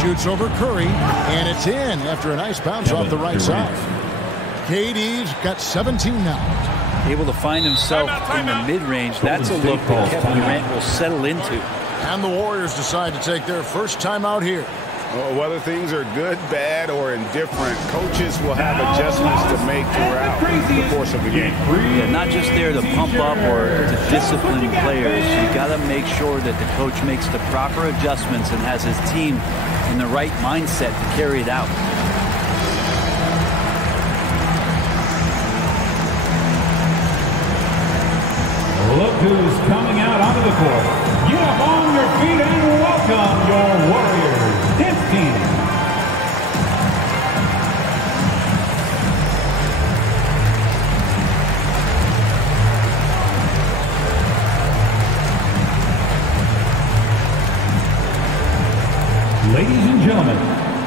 Shoots over Curry, and it's in after a nice bounce off the right side. KD's got 17 now. Able to find himself in the mid-range. That's a look that Kevin Durant will settle into. And the Warriors decide to take their first time out here. Whether things are good, bad, or indifferent, coaches will have adjustments to make throughout the course of the game. Yeah, not just there to pump up or to discipline players. You got to make sure that the coach makes the proper adjustments and has his team in the right mindset to carry it out. Look who's coming out onto the court. Get up on your feet and welcome your Warriors dance team. Ladies and gentlemen,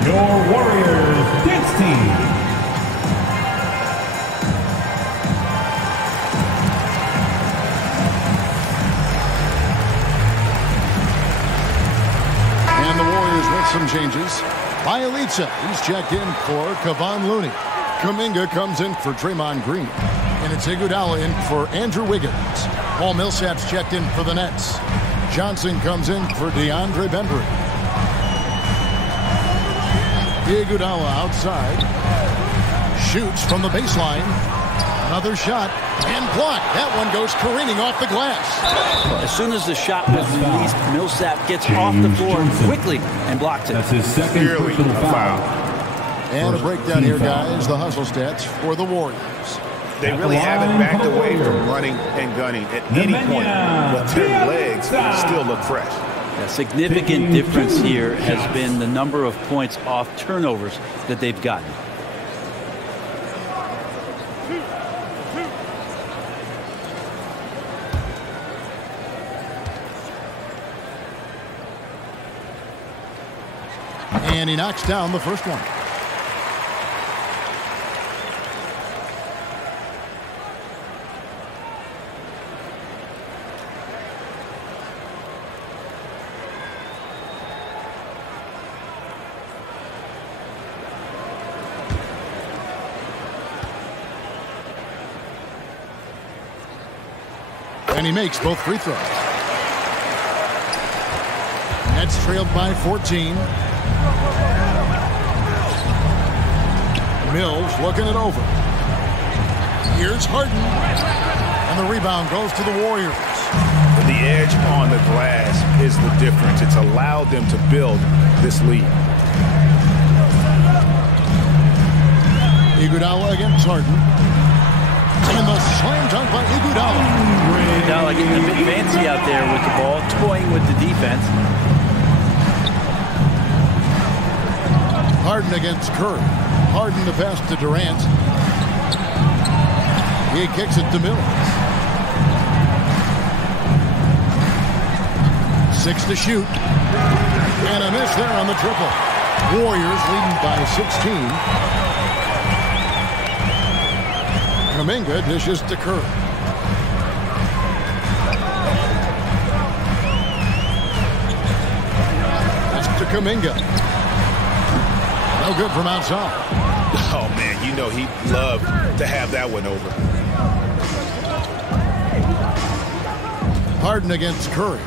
your Warriors dance team. Some changes. Bielitsa, he's checked in for Kevon Looney. Kuminga comes in for Draymond Green. And it's Iguodala in for Andrew Wiggins. Paul Millsap's checked in for the Nets. Johnson comes in for DeAndre Bembry. Iguodala outside. Shoots from the baseline. Another shot and blocked. That one goes careening off the glass. As soon as the shot was released, Millsap gets off the floor quickly and blocked it. That's his second personal foul. And a breakdown here, guys. The hustle stats for the Warriors. They really haven't backed away from running and gunning at any point, but their legs still look fresh. A significant difference here has been the number of points off turnovers that they've gotten. And he knocks down the first one. And he makes both free throws. Nets trailed by 14. Mills looking it over. Here's Harden. And the rebound goes to the Warriors. The edge on the glass is the difference. It's allowed them to build this lead. Iguodala against Harden. And the slam dunk by Iguodala. Iguodala getting a bit fancy out there with the ball, toying with the defense. Harden against Curry. Harden the pass to Durant. He kicks it to Mills. 6 to shoot. And a miss there on the triple. Warriors leading by 16. Kuminga dishes to Curry. That's to Kuminga. No good from outside. Oh, man, you know he'd love to have that one over. Harden against Curry.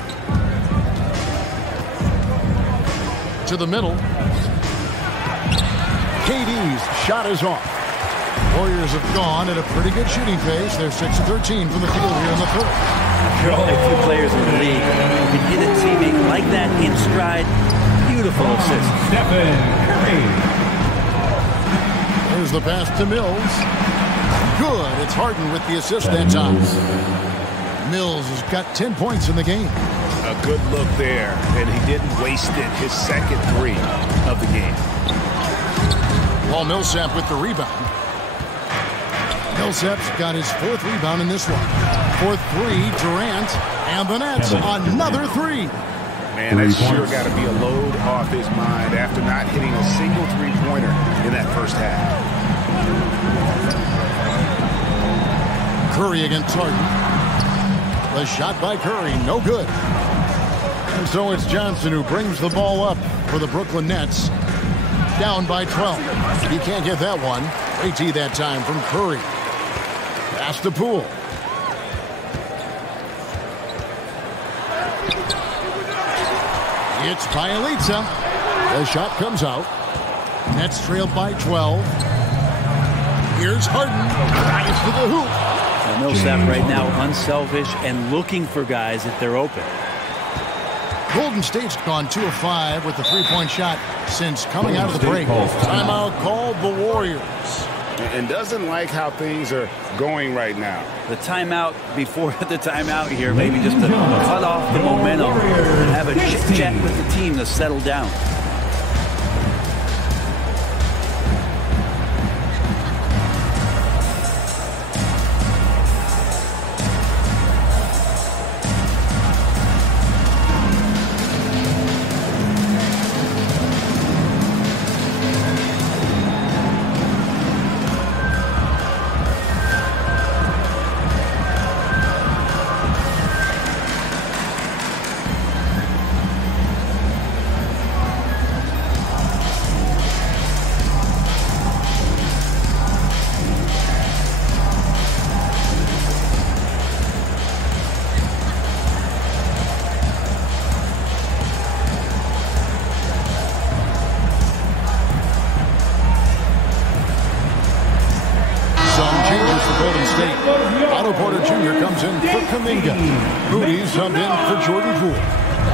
To the middle. KD's shot is off. Warriors have gone at a pretty good shooting pace. They're 6-13 from the field here in the third. There are only 2 players in the league who can hit a teammate like that in stride. Beautiful assist. Steph Curry. There's the pass to Mills. Good. It's Harden with the assist that time. Mills has got 10 points in the game. A good look there, and he didn't waste it. His second three of the game. Paul Millsap with the rebound. Millsap's got his fourth rebound in this one. Fourth three, Durant, and the Nets, another three. Man, that's sure got to be a load off his mind after not hitting a single three-pointer in that first half. Curry against Harden. The shot by Curry, no good. And so it's Johnson who brings the ball up for the Brooklyn Nets. Down by 12. He can't get that one. AT that time from Curry. Pass to Poole. It's Bielitsa. The shot comes out. Nets trailed by 12. Here's Harden. Drives to the hoop. Well, Millsap right now unselfish and looking for guys if they're open. Golden State's gone 2 of 5 with the three-point shot since coming out of the break. Timeout called the Warriors. And doesn't like how things are going right now. The timeout before the timeout here, maybe just to cut off the momentum and have a chit-chat with the team to settle down.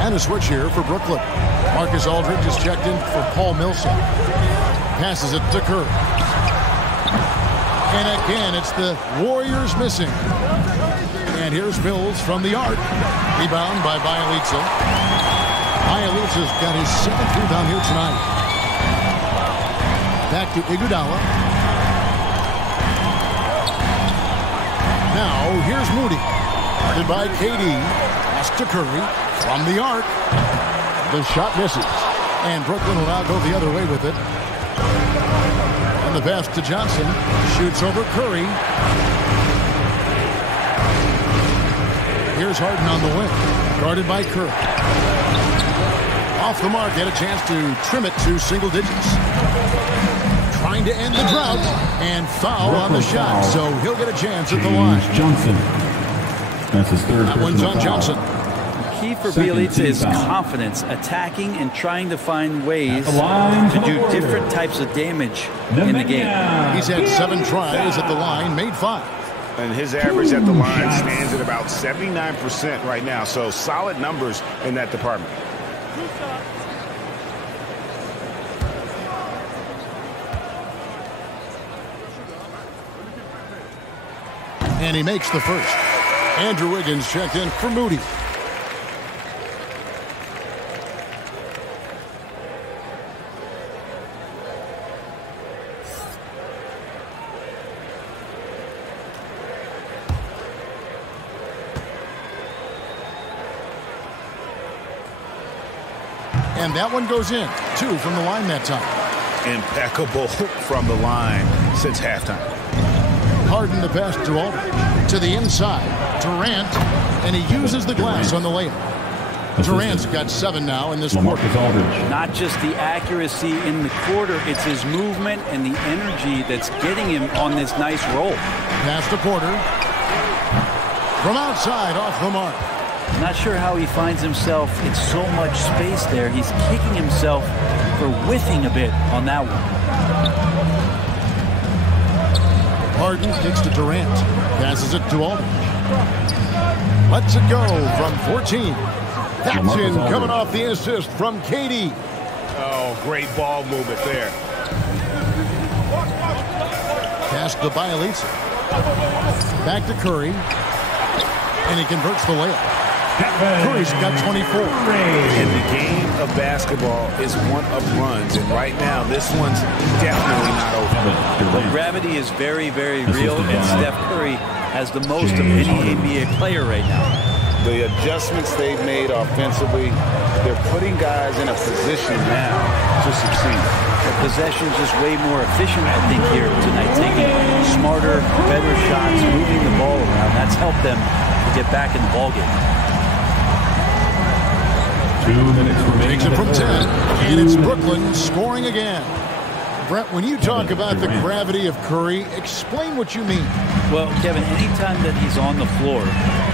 And a switch here for Brooklyn. Marcus Aldridge is checked in for Paul Millsap. Passes it to Curry. And again, it's the Warriors missing. And here's Mills from the arc. Rebound by Bielitsa. Bielitsa's got his 7th rebound here tonight. Back to Iguodala. Now, here's Moody. Guarded by KD. Pass to Curry. From the arc, the shot misses. And Brooklyn will now go the other way with it. And the pass to Johnson. Shoots over Curry. Here's Harden on the wing. Guarded by Curry. Off the mark, had a chance to trim it to single digits. Trying to end the drought. And foul on the shot. So he'll get a chance at the line. Johnson. That's his third. That one's on Johnson. Key for Bielitsa is confidence, attacking and trying to find ways to do different types of damage in the game. He's had 7 tries at the line, made 5. And his average at the line stands at about 79% right now, so solid numbers in that department. And he makes the first. Andrew Wiggins checked in for Moody. And that one goes in. 2 from the line that time. Impeccable from the line since halftime. Harden the pass to Aldridge. To the inside. Durant. And he uses the glass on the layup. Durant's got 7 now in this quarter. Not just the accuracy in the quarter, it's his movement and the energy that's getting him on this nice roll. Pass to Porter. From outside, off the mark. Not sure how he finds himself in so much space there. He's kicking himself for whiffing a bit on that one. Harden kicks to Durant. Passes it to Aldridge. Lets it go from 14. That's in, coming off the assist from KD. Oh, great ball movement there. Pass to Bielitsa. Back to Curry. And he converts the layup. Curry's got 24. And the game of basketball is one of runs. And right now, this one's definitely not over. Well, gravity is very, very real. And Steph Curry has the most of any NBA player right now. The adjustments they've made offensively, they're putting guys in a position now to succeed. The possession's just way more efficient, I think, here tonight. Taking smarter, better shots, moving the ball around. That's helped them to get back in the ballgame. 2 minutes remaining. Takes it from 10, and it's Brooklyn scoring again. Brett, when you talk about the gravity of Curry, explain what you mean. Well, Kevin, anytime that he's on the floor,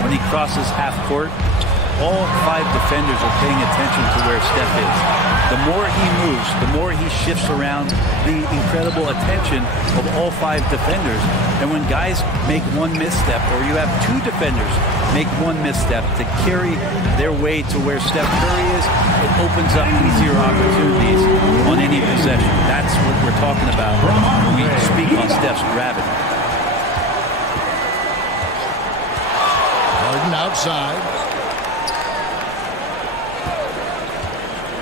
when he crosses half court, all 5 defenders are paying attention to where Steph is. The more he moves, the more he shifts around, the incredible attention of all 5 defenders. And when guys make one misstep, or you have 2 defenders make one misstep to carry their way to where Steph Curry is, it opens up easier opportunities on any possession. That's what we're talking about when we speak on Steph's gravity. Harden outside.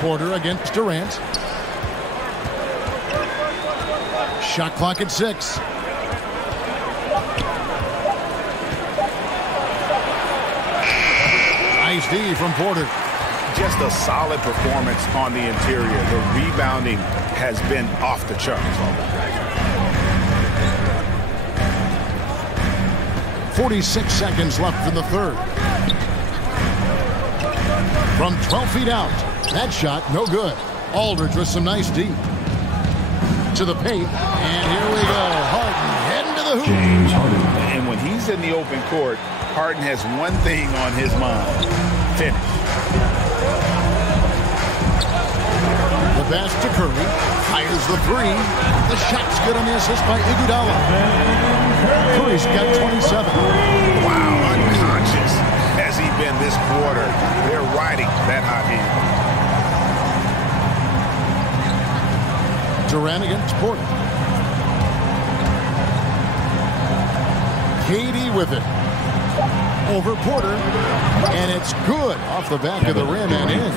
Porter against Durant. Shot clock at 6. Nice D from Porter. Just a solid performance on the interior. The rebounding has been off the charts. 46 seconds left in the third. From 12 feet out. That shot, no good. Aldridge with some nice D. To the paint, and here we go. Harden heading to the hoop. James Harden. And when he's in the open court, Harden has one thing on his mind. Finish. The pass to Curry. Fires the 3. The shot's good on the assist by Iguodala. Curry's got 27. Wow, unconscious has he been this quarter. They're riding that hot hand. Durant against Porter. KD with it. Over Porter. And it's good off the back of the rim and in.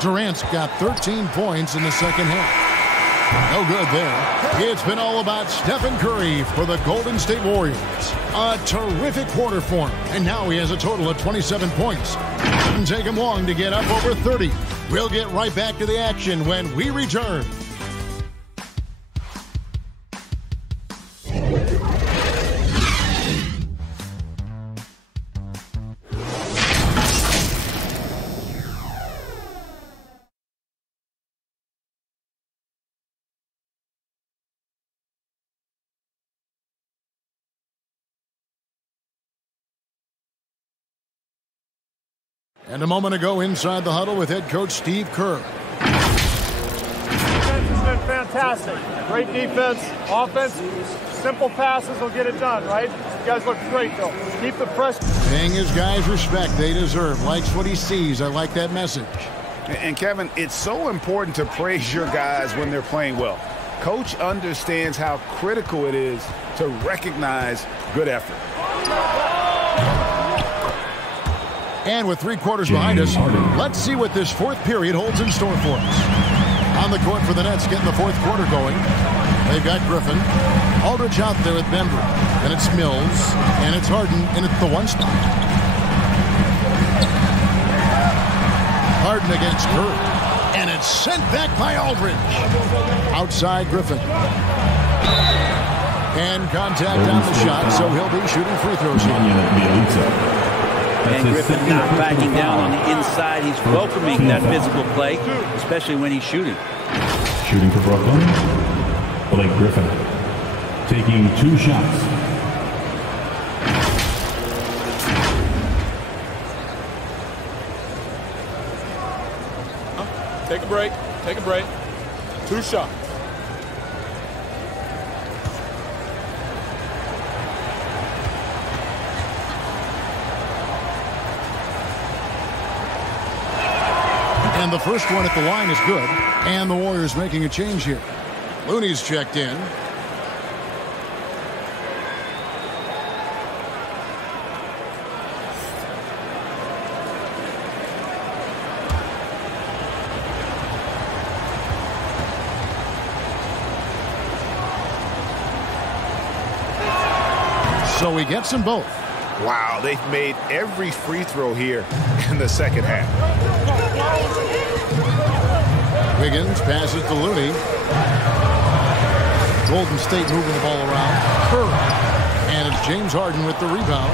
Durant's got 13 points in the second half. No good there. It's been all about Stephen Curry for the Golden State Warriors. A terrific quarter for him. And now he has a total of 27 points. Didn't take him long to get up over 30. We'll get right back to the action when we return. And a moment ago, inside the huddle with head coach Steve Kerr. Defense has been fantastic. Great defense, offense, simple passes will get it done, right? You guys look great, though. Keep the pressure. Paying his guys respect they deserve. Likes what he sees. I like that message. And Kevin, it's so important to praise your guys when they're playing well. Coach understands how critical it is to recognize good effort. And with 3 quarters behind us, let's see what this fourth period holds in store for us. On the court for the Nets, getting the fourth quarter going. They've got Griffin. Aldridge out there with Bembry. Then it's Mills. And it's Harden in at the 1 spot. Harden against Curry. And it's sent back by Aldridge. Outside Griffin. And contact on the shot, so he'll be shooting free throws here. And Griffin not backing down on the inside. He's welcoming that physical play, especially when he's shooting. Shooting for Brooklyn, Blake Griffin. Taking 2 shots. Take a break. Take a break. 2 shots. And the first one at the line is good. And the Warriors making a change here. Looney's checked in. So he gets them both. Wow, they've made every free throw here in the second half. Wiggins passes to Looney. Golden State moving the ball around. Curry. And it's James Harden with the rebound.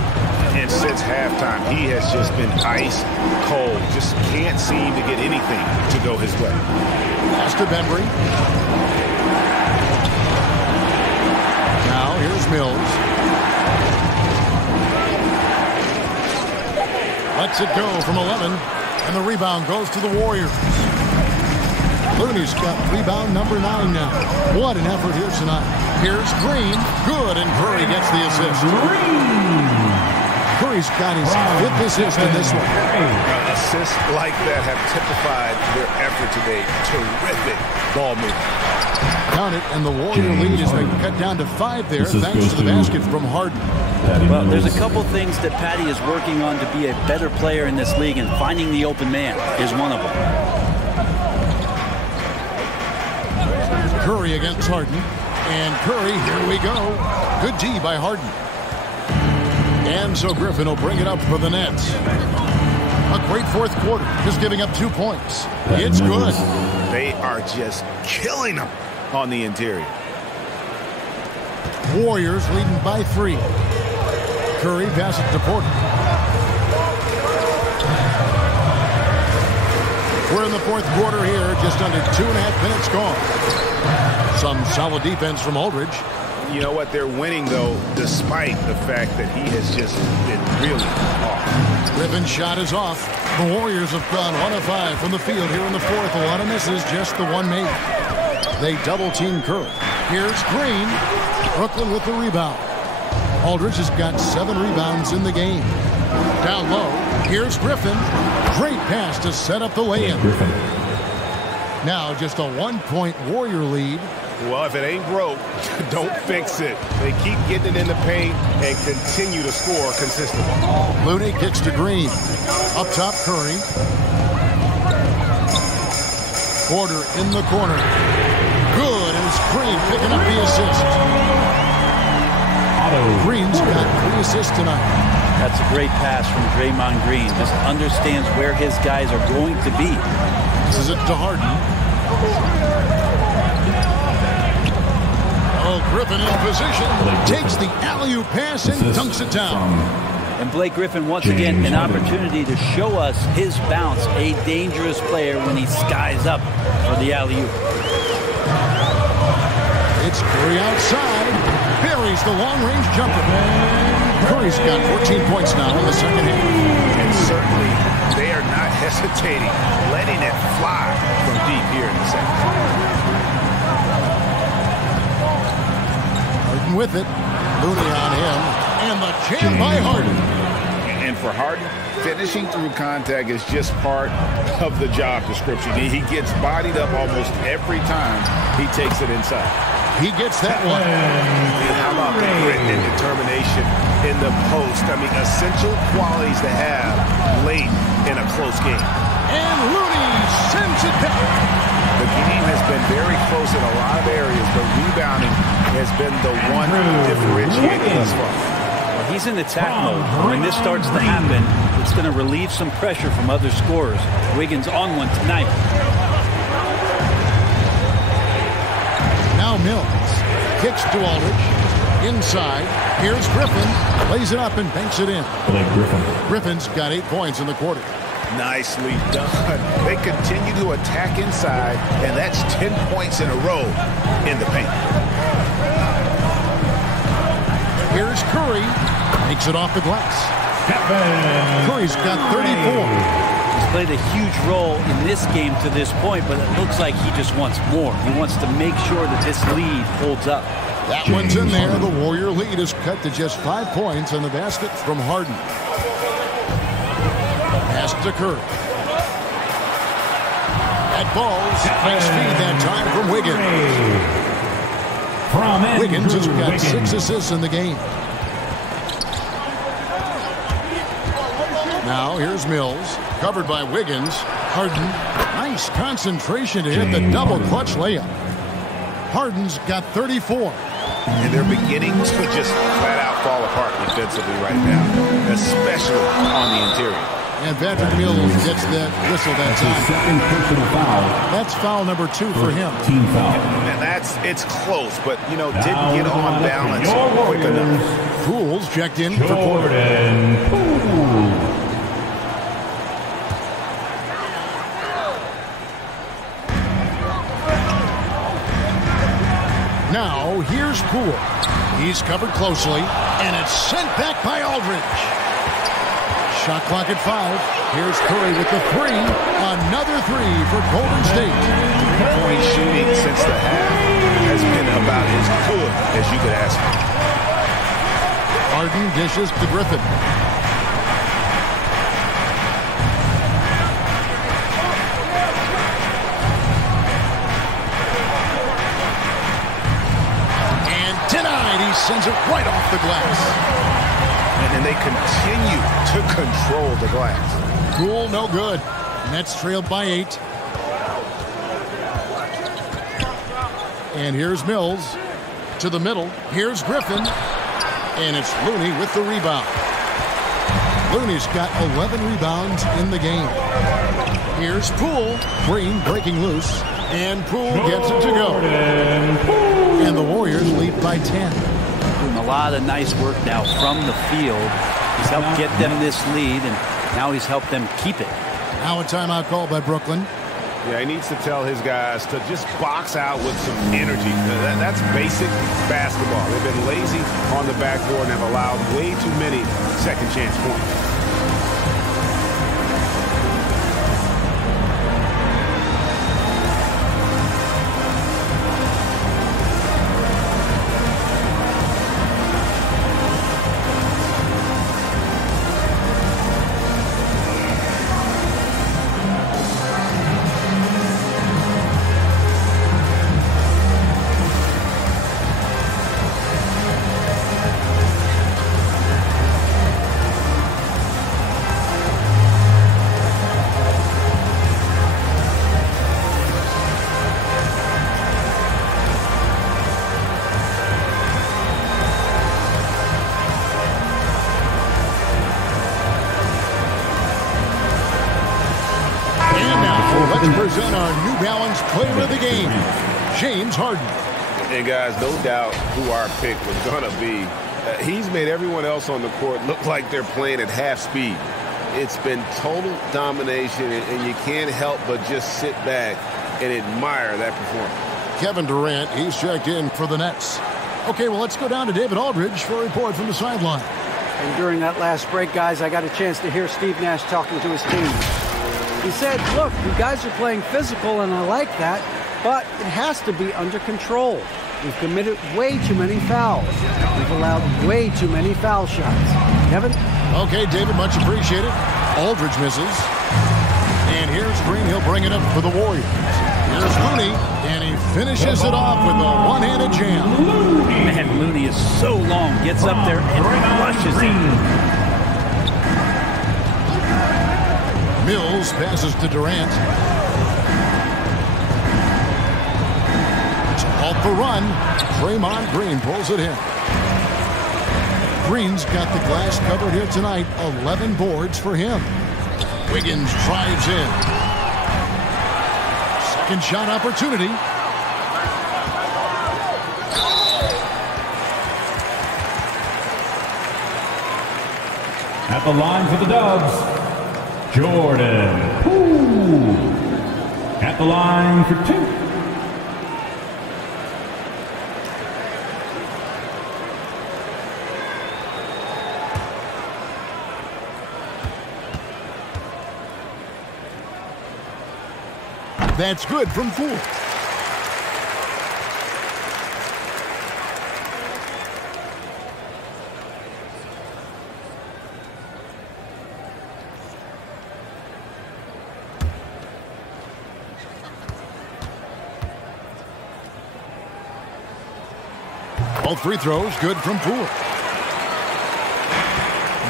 And since halftime, he has just been ice cold. Just can't seem to get anything to go his way. Pass to Bembry. Now here's Mills. Lets it go from 11. And the rebound goes to the Warriors. Looney's got rebound number 9 now. What an effort here tonight. Here's Green. Good, and Curry gets the assist. Curry's got his 5th assist in this one. Assists like that have typified their effort today. Terrific ball movement. Count it, and the Warrior lead has been cut down to 5 there thanks to the basket from Harden. Well, there's a couple things that Patty is working on to be a better player in this league, and finding the open man is one of them. Curry against Harden. And Curry, here we go. Good D by Harden. And so Griffin will bring it up for the Nets. A great fourth quarter, just giving up 2 points. It's good. They are just killing them on the interior. Warriors leading by 3. Curry passes to Porter. We're in the fourth quarter here, just under 2.5 minutes gone. Some solid defense from Aldridge. You know what? They're winning, though, despite the fact that he has just been really off. Griffin's shot is off. The Warriors have gone 1 of 5 from the field here in the fourth. A lot of misses, just the one made. They double-team Curry. Here's Green. Brooklyn with the rebound. Aldridge has got 7 rebounds in the game. Down low, here's Griffin. Great pass to set up the lay-in. Now just a 1-point Warrior lead. Well, if it ain't broke, don't fix it. They keep getting it in the paint and continue to score consistently. Looney kicks to Green. Up top, Curry. Porter in the corner. Good, and it's Green picking up the assist. Green's got 3 assists tonight. That's a great pass from Draymond Green. Just understands where his guys are going to be. This is it to Harden. Oh, Griffin in position. Takes the alley-oop pass and dunks it down. And Blake Griffin, once again, an opportunity to show us his bounce. A dangerous player when he skies up for the alley-oop. It's Curry outside. Buries the long-range jumper. Curry's got 14 points now in the second half. And certainly, they are not hesitating, letting it fly from deep here in the second half. Harden with it. Looney on him. And the jam by Harden. And for Harden, finishing through contact is just part of the job description. He gets bodied up almost every time he takes it inside. He gets that one. And how about the grit and determination in the post? I mean, essential qualities to have late in a close game. And Looney sends it back. The game has been very close in a lot of areas, but rebounding has been the one differentiator thus far. Well, he's in attack mode. When this starts to happen, it's going to relieve some pressure from other scorers. Wiggins on one tonight. Now Mills kicks to Aldridge. Inside. Here's Griffin. Lays it up and banks it in. Griffin's got 8 points in the quarter. Nicely done. They continue to attack inside, and that's 10 points in a row in the paint. Here's Curry. Makes it off the glass. Curry's got 34. He's played a huge role in this game to this point, but it looks like he just wants more. He wants to make sure that this lead holds up. That one's in there. The Warrior lead is cut to just 5 points on the basket from Harden. Pass to Curry. That ball's fast feed that time from Wiggins. Wiggins has got 6 assists in the game. Now here's Mills. Covered by Wiggins. Harden. Nice concentration to hit the double clutch layup. Harden's got 34. and they're beginning to just flat out fall apart defensively right now, especially on the interior. And Patrick Mills gets that whistle that time. Second personal foul. That's foul number 2 for him. Team foul. And it's close, but, didn't get on balance quick enough. Poole's checked in for quarter. Jordan Poole. Now, here's Poole. He's covered closely, and it's sent back by Aldridge. Shot clock at 5. Here's Curry with the 3. Another 3 for Golden State. Point shooting since the half has been about as good as you could ask for. Harden dishes to Griffin. And denied. He sends it right off the glass. And they continue to control the glass. Poole, no good. Nets trailed by 8. And here's Mills to the middle. Here's Griffin. And it's Looney with the rebound. Looney's got 11 rebounds in the game. Here's Poole. Green breaking loose. And Poole gets it to go. And the Warriors lead by 10. Doing a lot of nice work now from the field. He's helped get them this lead, and now he's helped them keep it. Now a timeout call by Brooklyn. Yeah, he needs to tell his guys to just box out with some energy. That's basic basketball. They've been lazy on the backboard and have allowed way too many second chance points. Present our New Balance player of the game, James Harden. And guys, no doubt who our pick was going to be. He's made everyone else on the court look like they're playing at half speed. It's been total domination, and you can't help but just sit back and admire that performance. Kevin Durant, he's checked in for the Nets. Okay, well, let's go down to David Aldridge for a report from the sideline. And during that last break, guys, I got a chance to hear Steve Nash talking to his team. He said, look, you guys are playing physical, and I like that, but it has to be under control. We've committed way too many fouls. We've allowed way too many foul shots. Kevin? Okay, David, much appreciated. Aldridge misses. And here's Green. He'll bring it up for the Warriors. Here's Looney, and he finishes it off with a one-handed jam. Man, Looney is so long. Gets up there and rushes it. Mills passes to Durant. To halt the run. Draymond Green pulls it in. Green's got the glass covered here tonight. 11 boards for him. Wiggins drives in. Second shot opportunity. At the line for the Dubs, Jordan Poole. At the line for 2. That's good from Poole. All free throws good from Poole.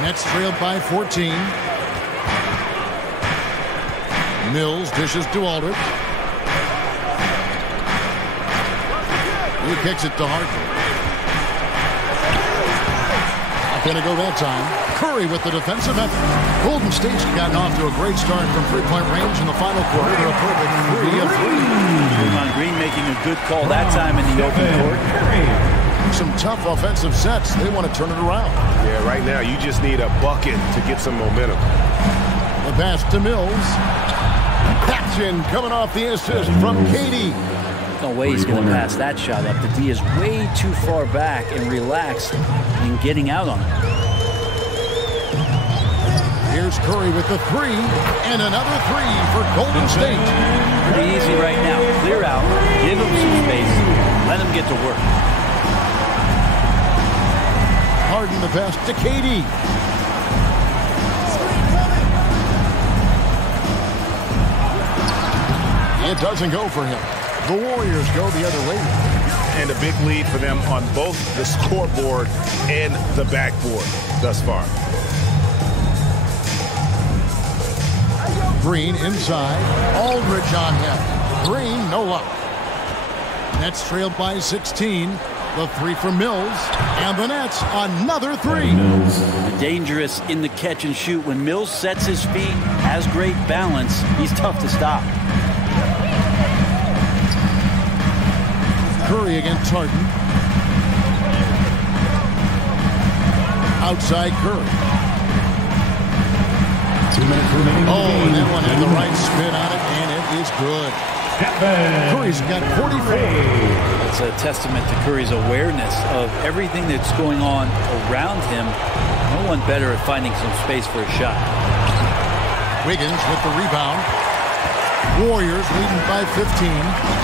Nets trailed by 14. Mills dishes to Aldridge. He kicks it to Harden. Not going to go that time. Curry with the defensive effort. Golden State's gotten off to a great start from three-point range in the final quarter. They're a perfect 3 of 3. Draymond Green making a good call that time in the open court. Some tough offensive sets. They want to turn it around. Yeah, right now you just need a bucket to get some momentum. The pass to Mills. That's in, coming off the assist from KD. No way he's going to pass that shot up. The D is way too far back and relaxed in getting out on it. Here's Curry with the 3, and another 3 for Golden State. Pretty easy right now. Clear out, give him some space, let him get to work. Harden the pass to KD. It doesn't go for him. The Warriors go the other way. And a big lead for them on both the scoreboard and the backboard thus far. Green inside. Aldridge on him. Green, no luck. Nets trailed by 16. The 3 from Mills. And the Nets, another 3. Dangerous in the catch and shoot. When Mills sets his feet, has great balance, he's tough to stop. Curry against Harden. Outside Curry. 2 minutes remaining. Oh, and that one had the right spin on it, and it is good. Curry's got 44. It's a testament to Curry's awareness of everything that's going on around him. No one better at finding some space for a shot. Wiggins with the rebound. Warriors leading by 15.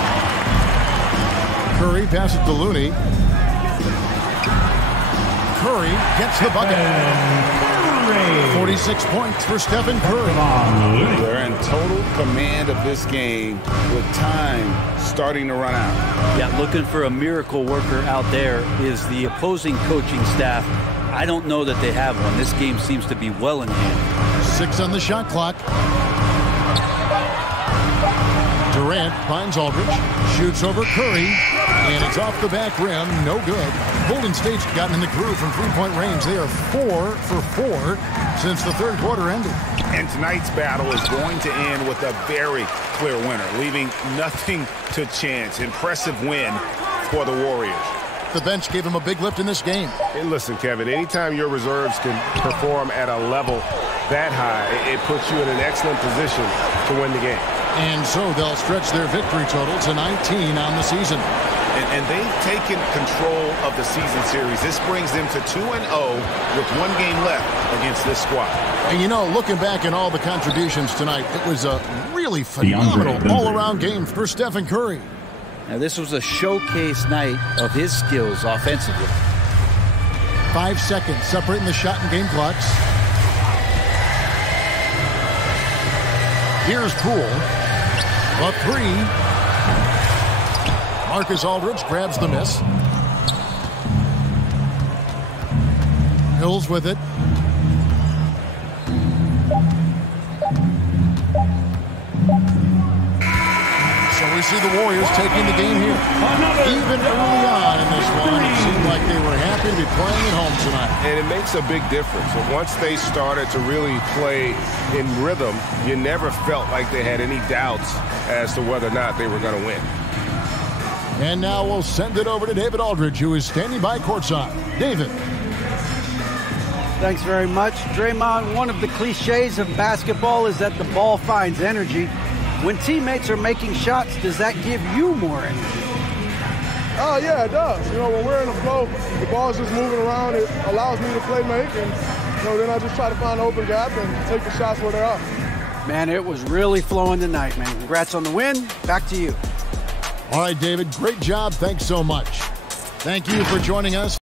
Curry passes to Looney. Curry gets the bucket. 46 points for Stephen Curry. They're in total command of this game with time starting to run out. Yeah, looking for a miracle worker out there is the opposing coaching staff. I don't know that they have one. This game seems to be well in hand. 6 on the shot clock. Durant finds Aldridge, shoots over Curry, and it's off the back rim, no good. Golden State's gotten in the groove from three-point range. They are 4 for 4 since the third quarter ended. And tonight's battle is going to end with a very clear winner, leaving nothing to chance. Impressive win for the Warriors. The bench gave him a big lift in this game. Hey, listen, Kevin, anytime your reserves can perform at a level that high, it puts you in an excellent position to win the game. And so they'll stretch their victory total to 19 on the season. And they've taken control of the season series. This brings them to 2-0 with 1 game left against this squad. And you know, looking back at all the contributions tonight, it was a really phenomenal all-around game for Stephen Curry. Now, this was a showcase night of his skills offensively. 5 seconds separating the shot and game clocks. Here's Poole. A 3. Marcus Aldridge grabs the miss. Mills with it. So we see the Warriors taking the game here. Even early on in this one, it seemed like they were happy to be playing at home tonight. And it makes a big difference. And once they started to really play in rhythm, you never felt like they had any doubts as to whether or not they were going to win. And now we'll send it over to David Aldridge, who is standing by courtside. David. Thanks very much. Draymond, one of the cliches of basketball is that the ball finds energy. When teammates are making shots, does that give you more energy? Oh, yeah, it does. You know, when we're in the flow, the ball's just moving around. It allows me to play make, and, you know, then I just try to find an open gap and take the shots where they are. Man, it was really flowing tonight, man. Congrats on the win. Back to you. All right, David, great job. Thanks so much. Thank you for joining us.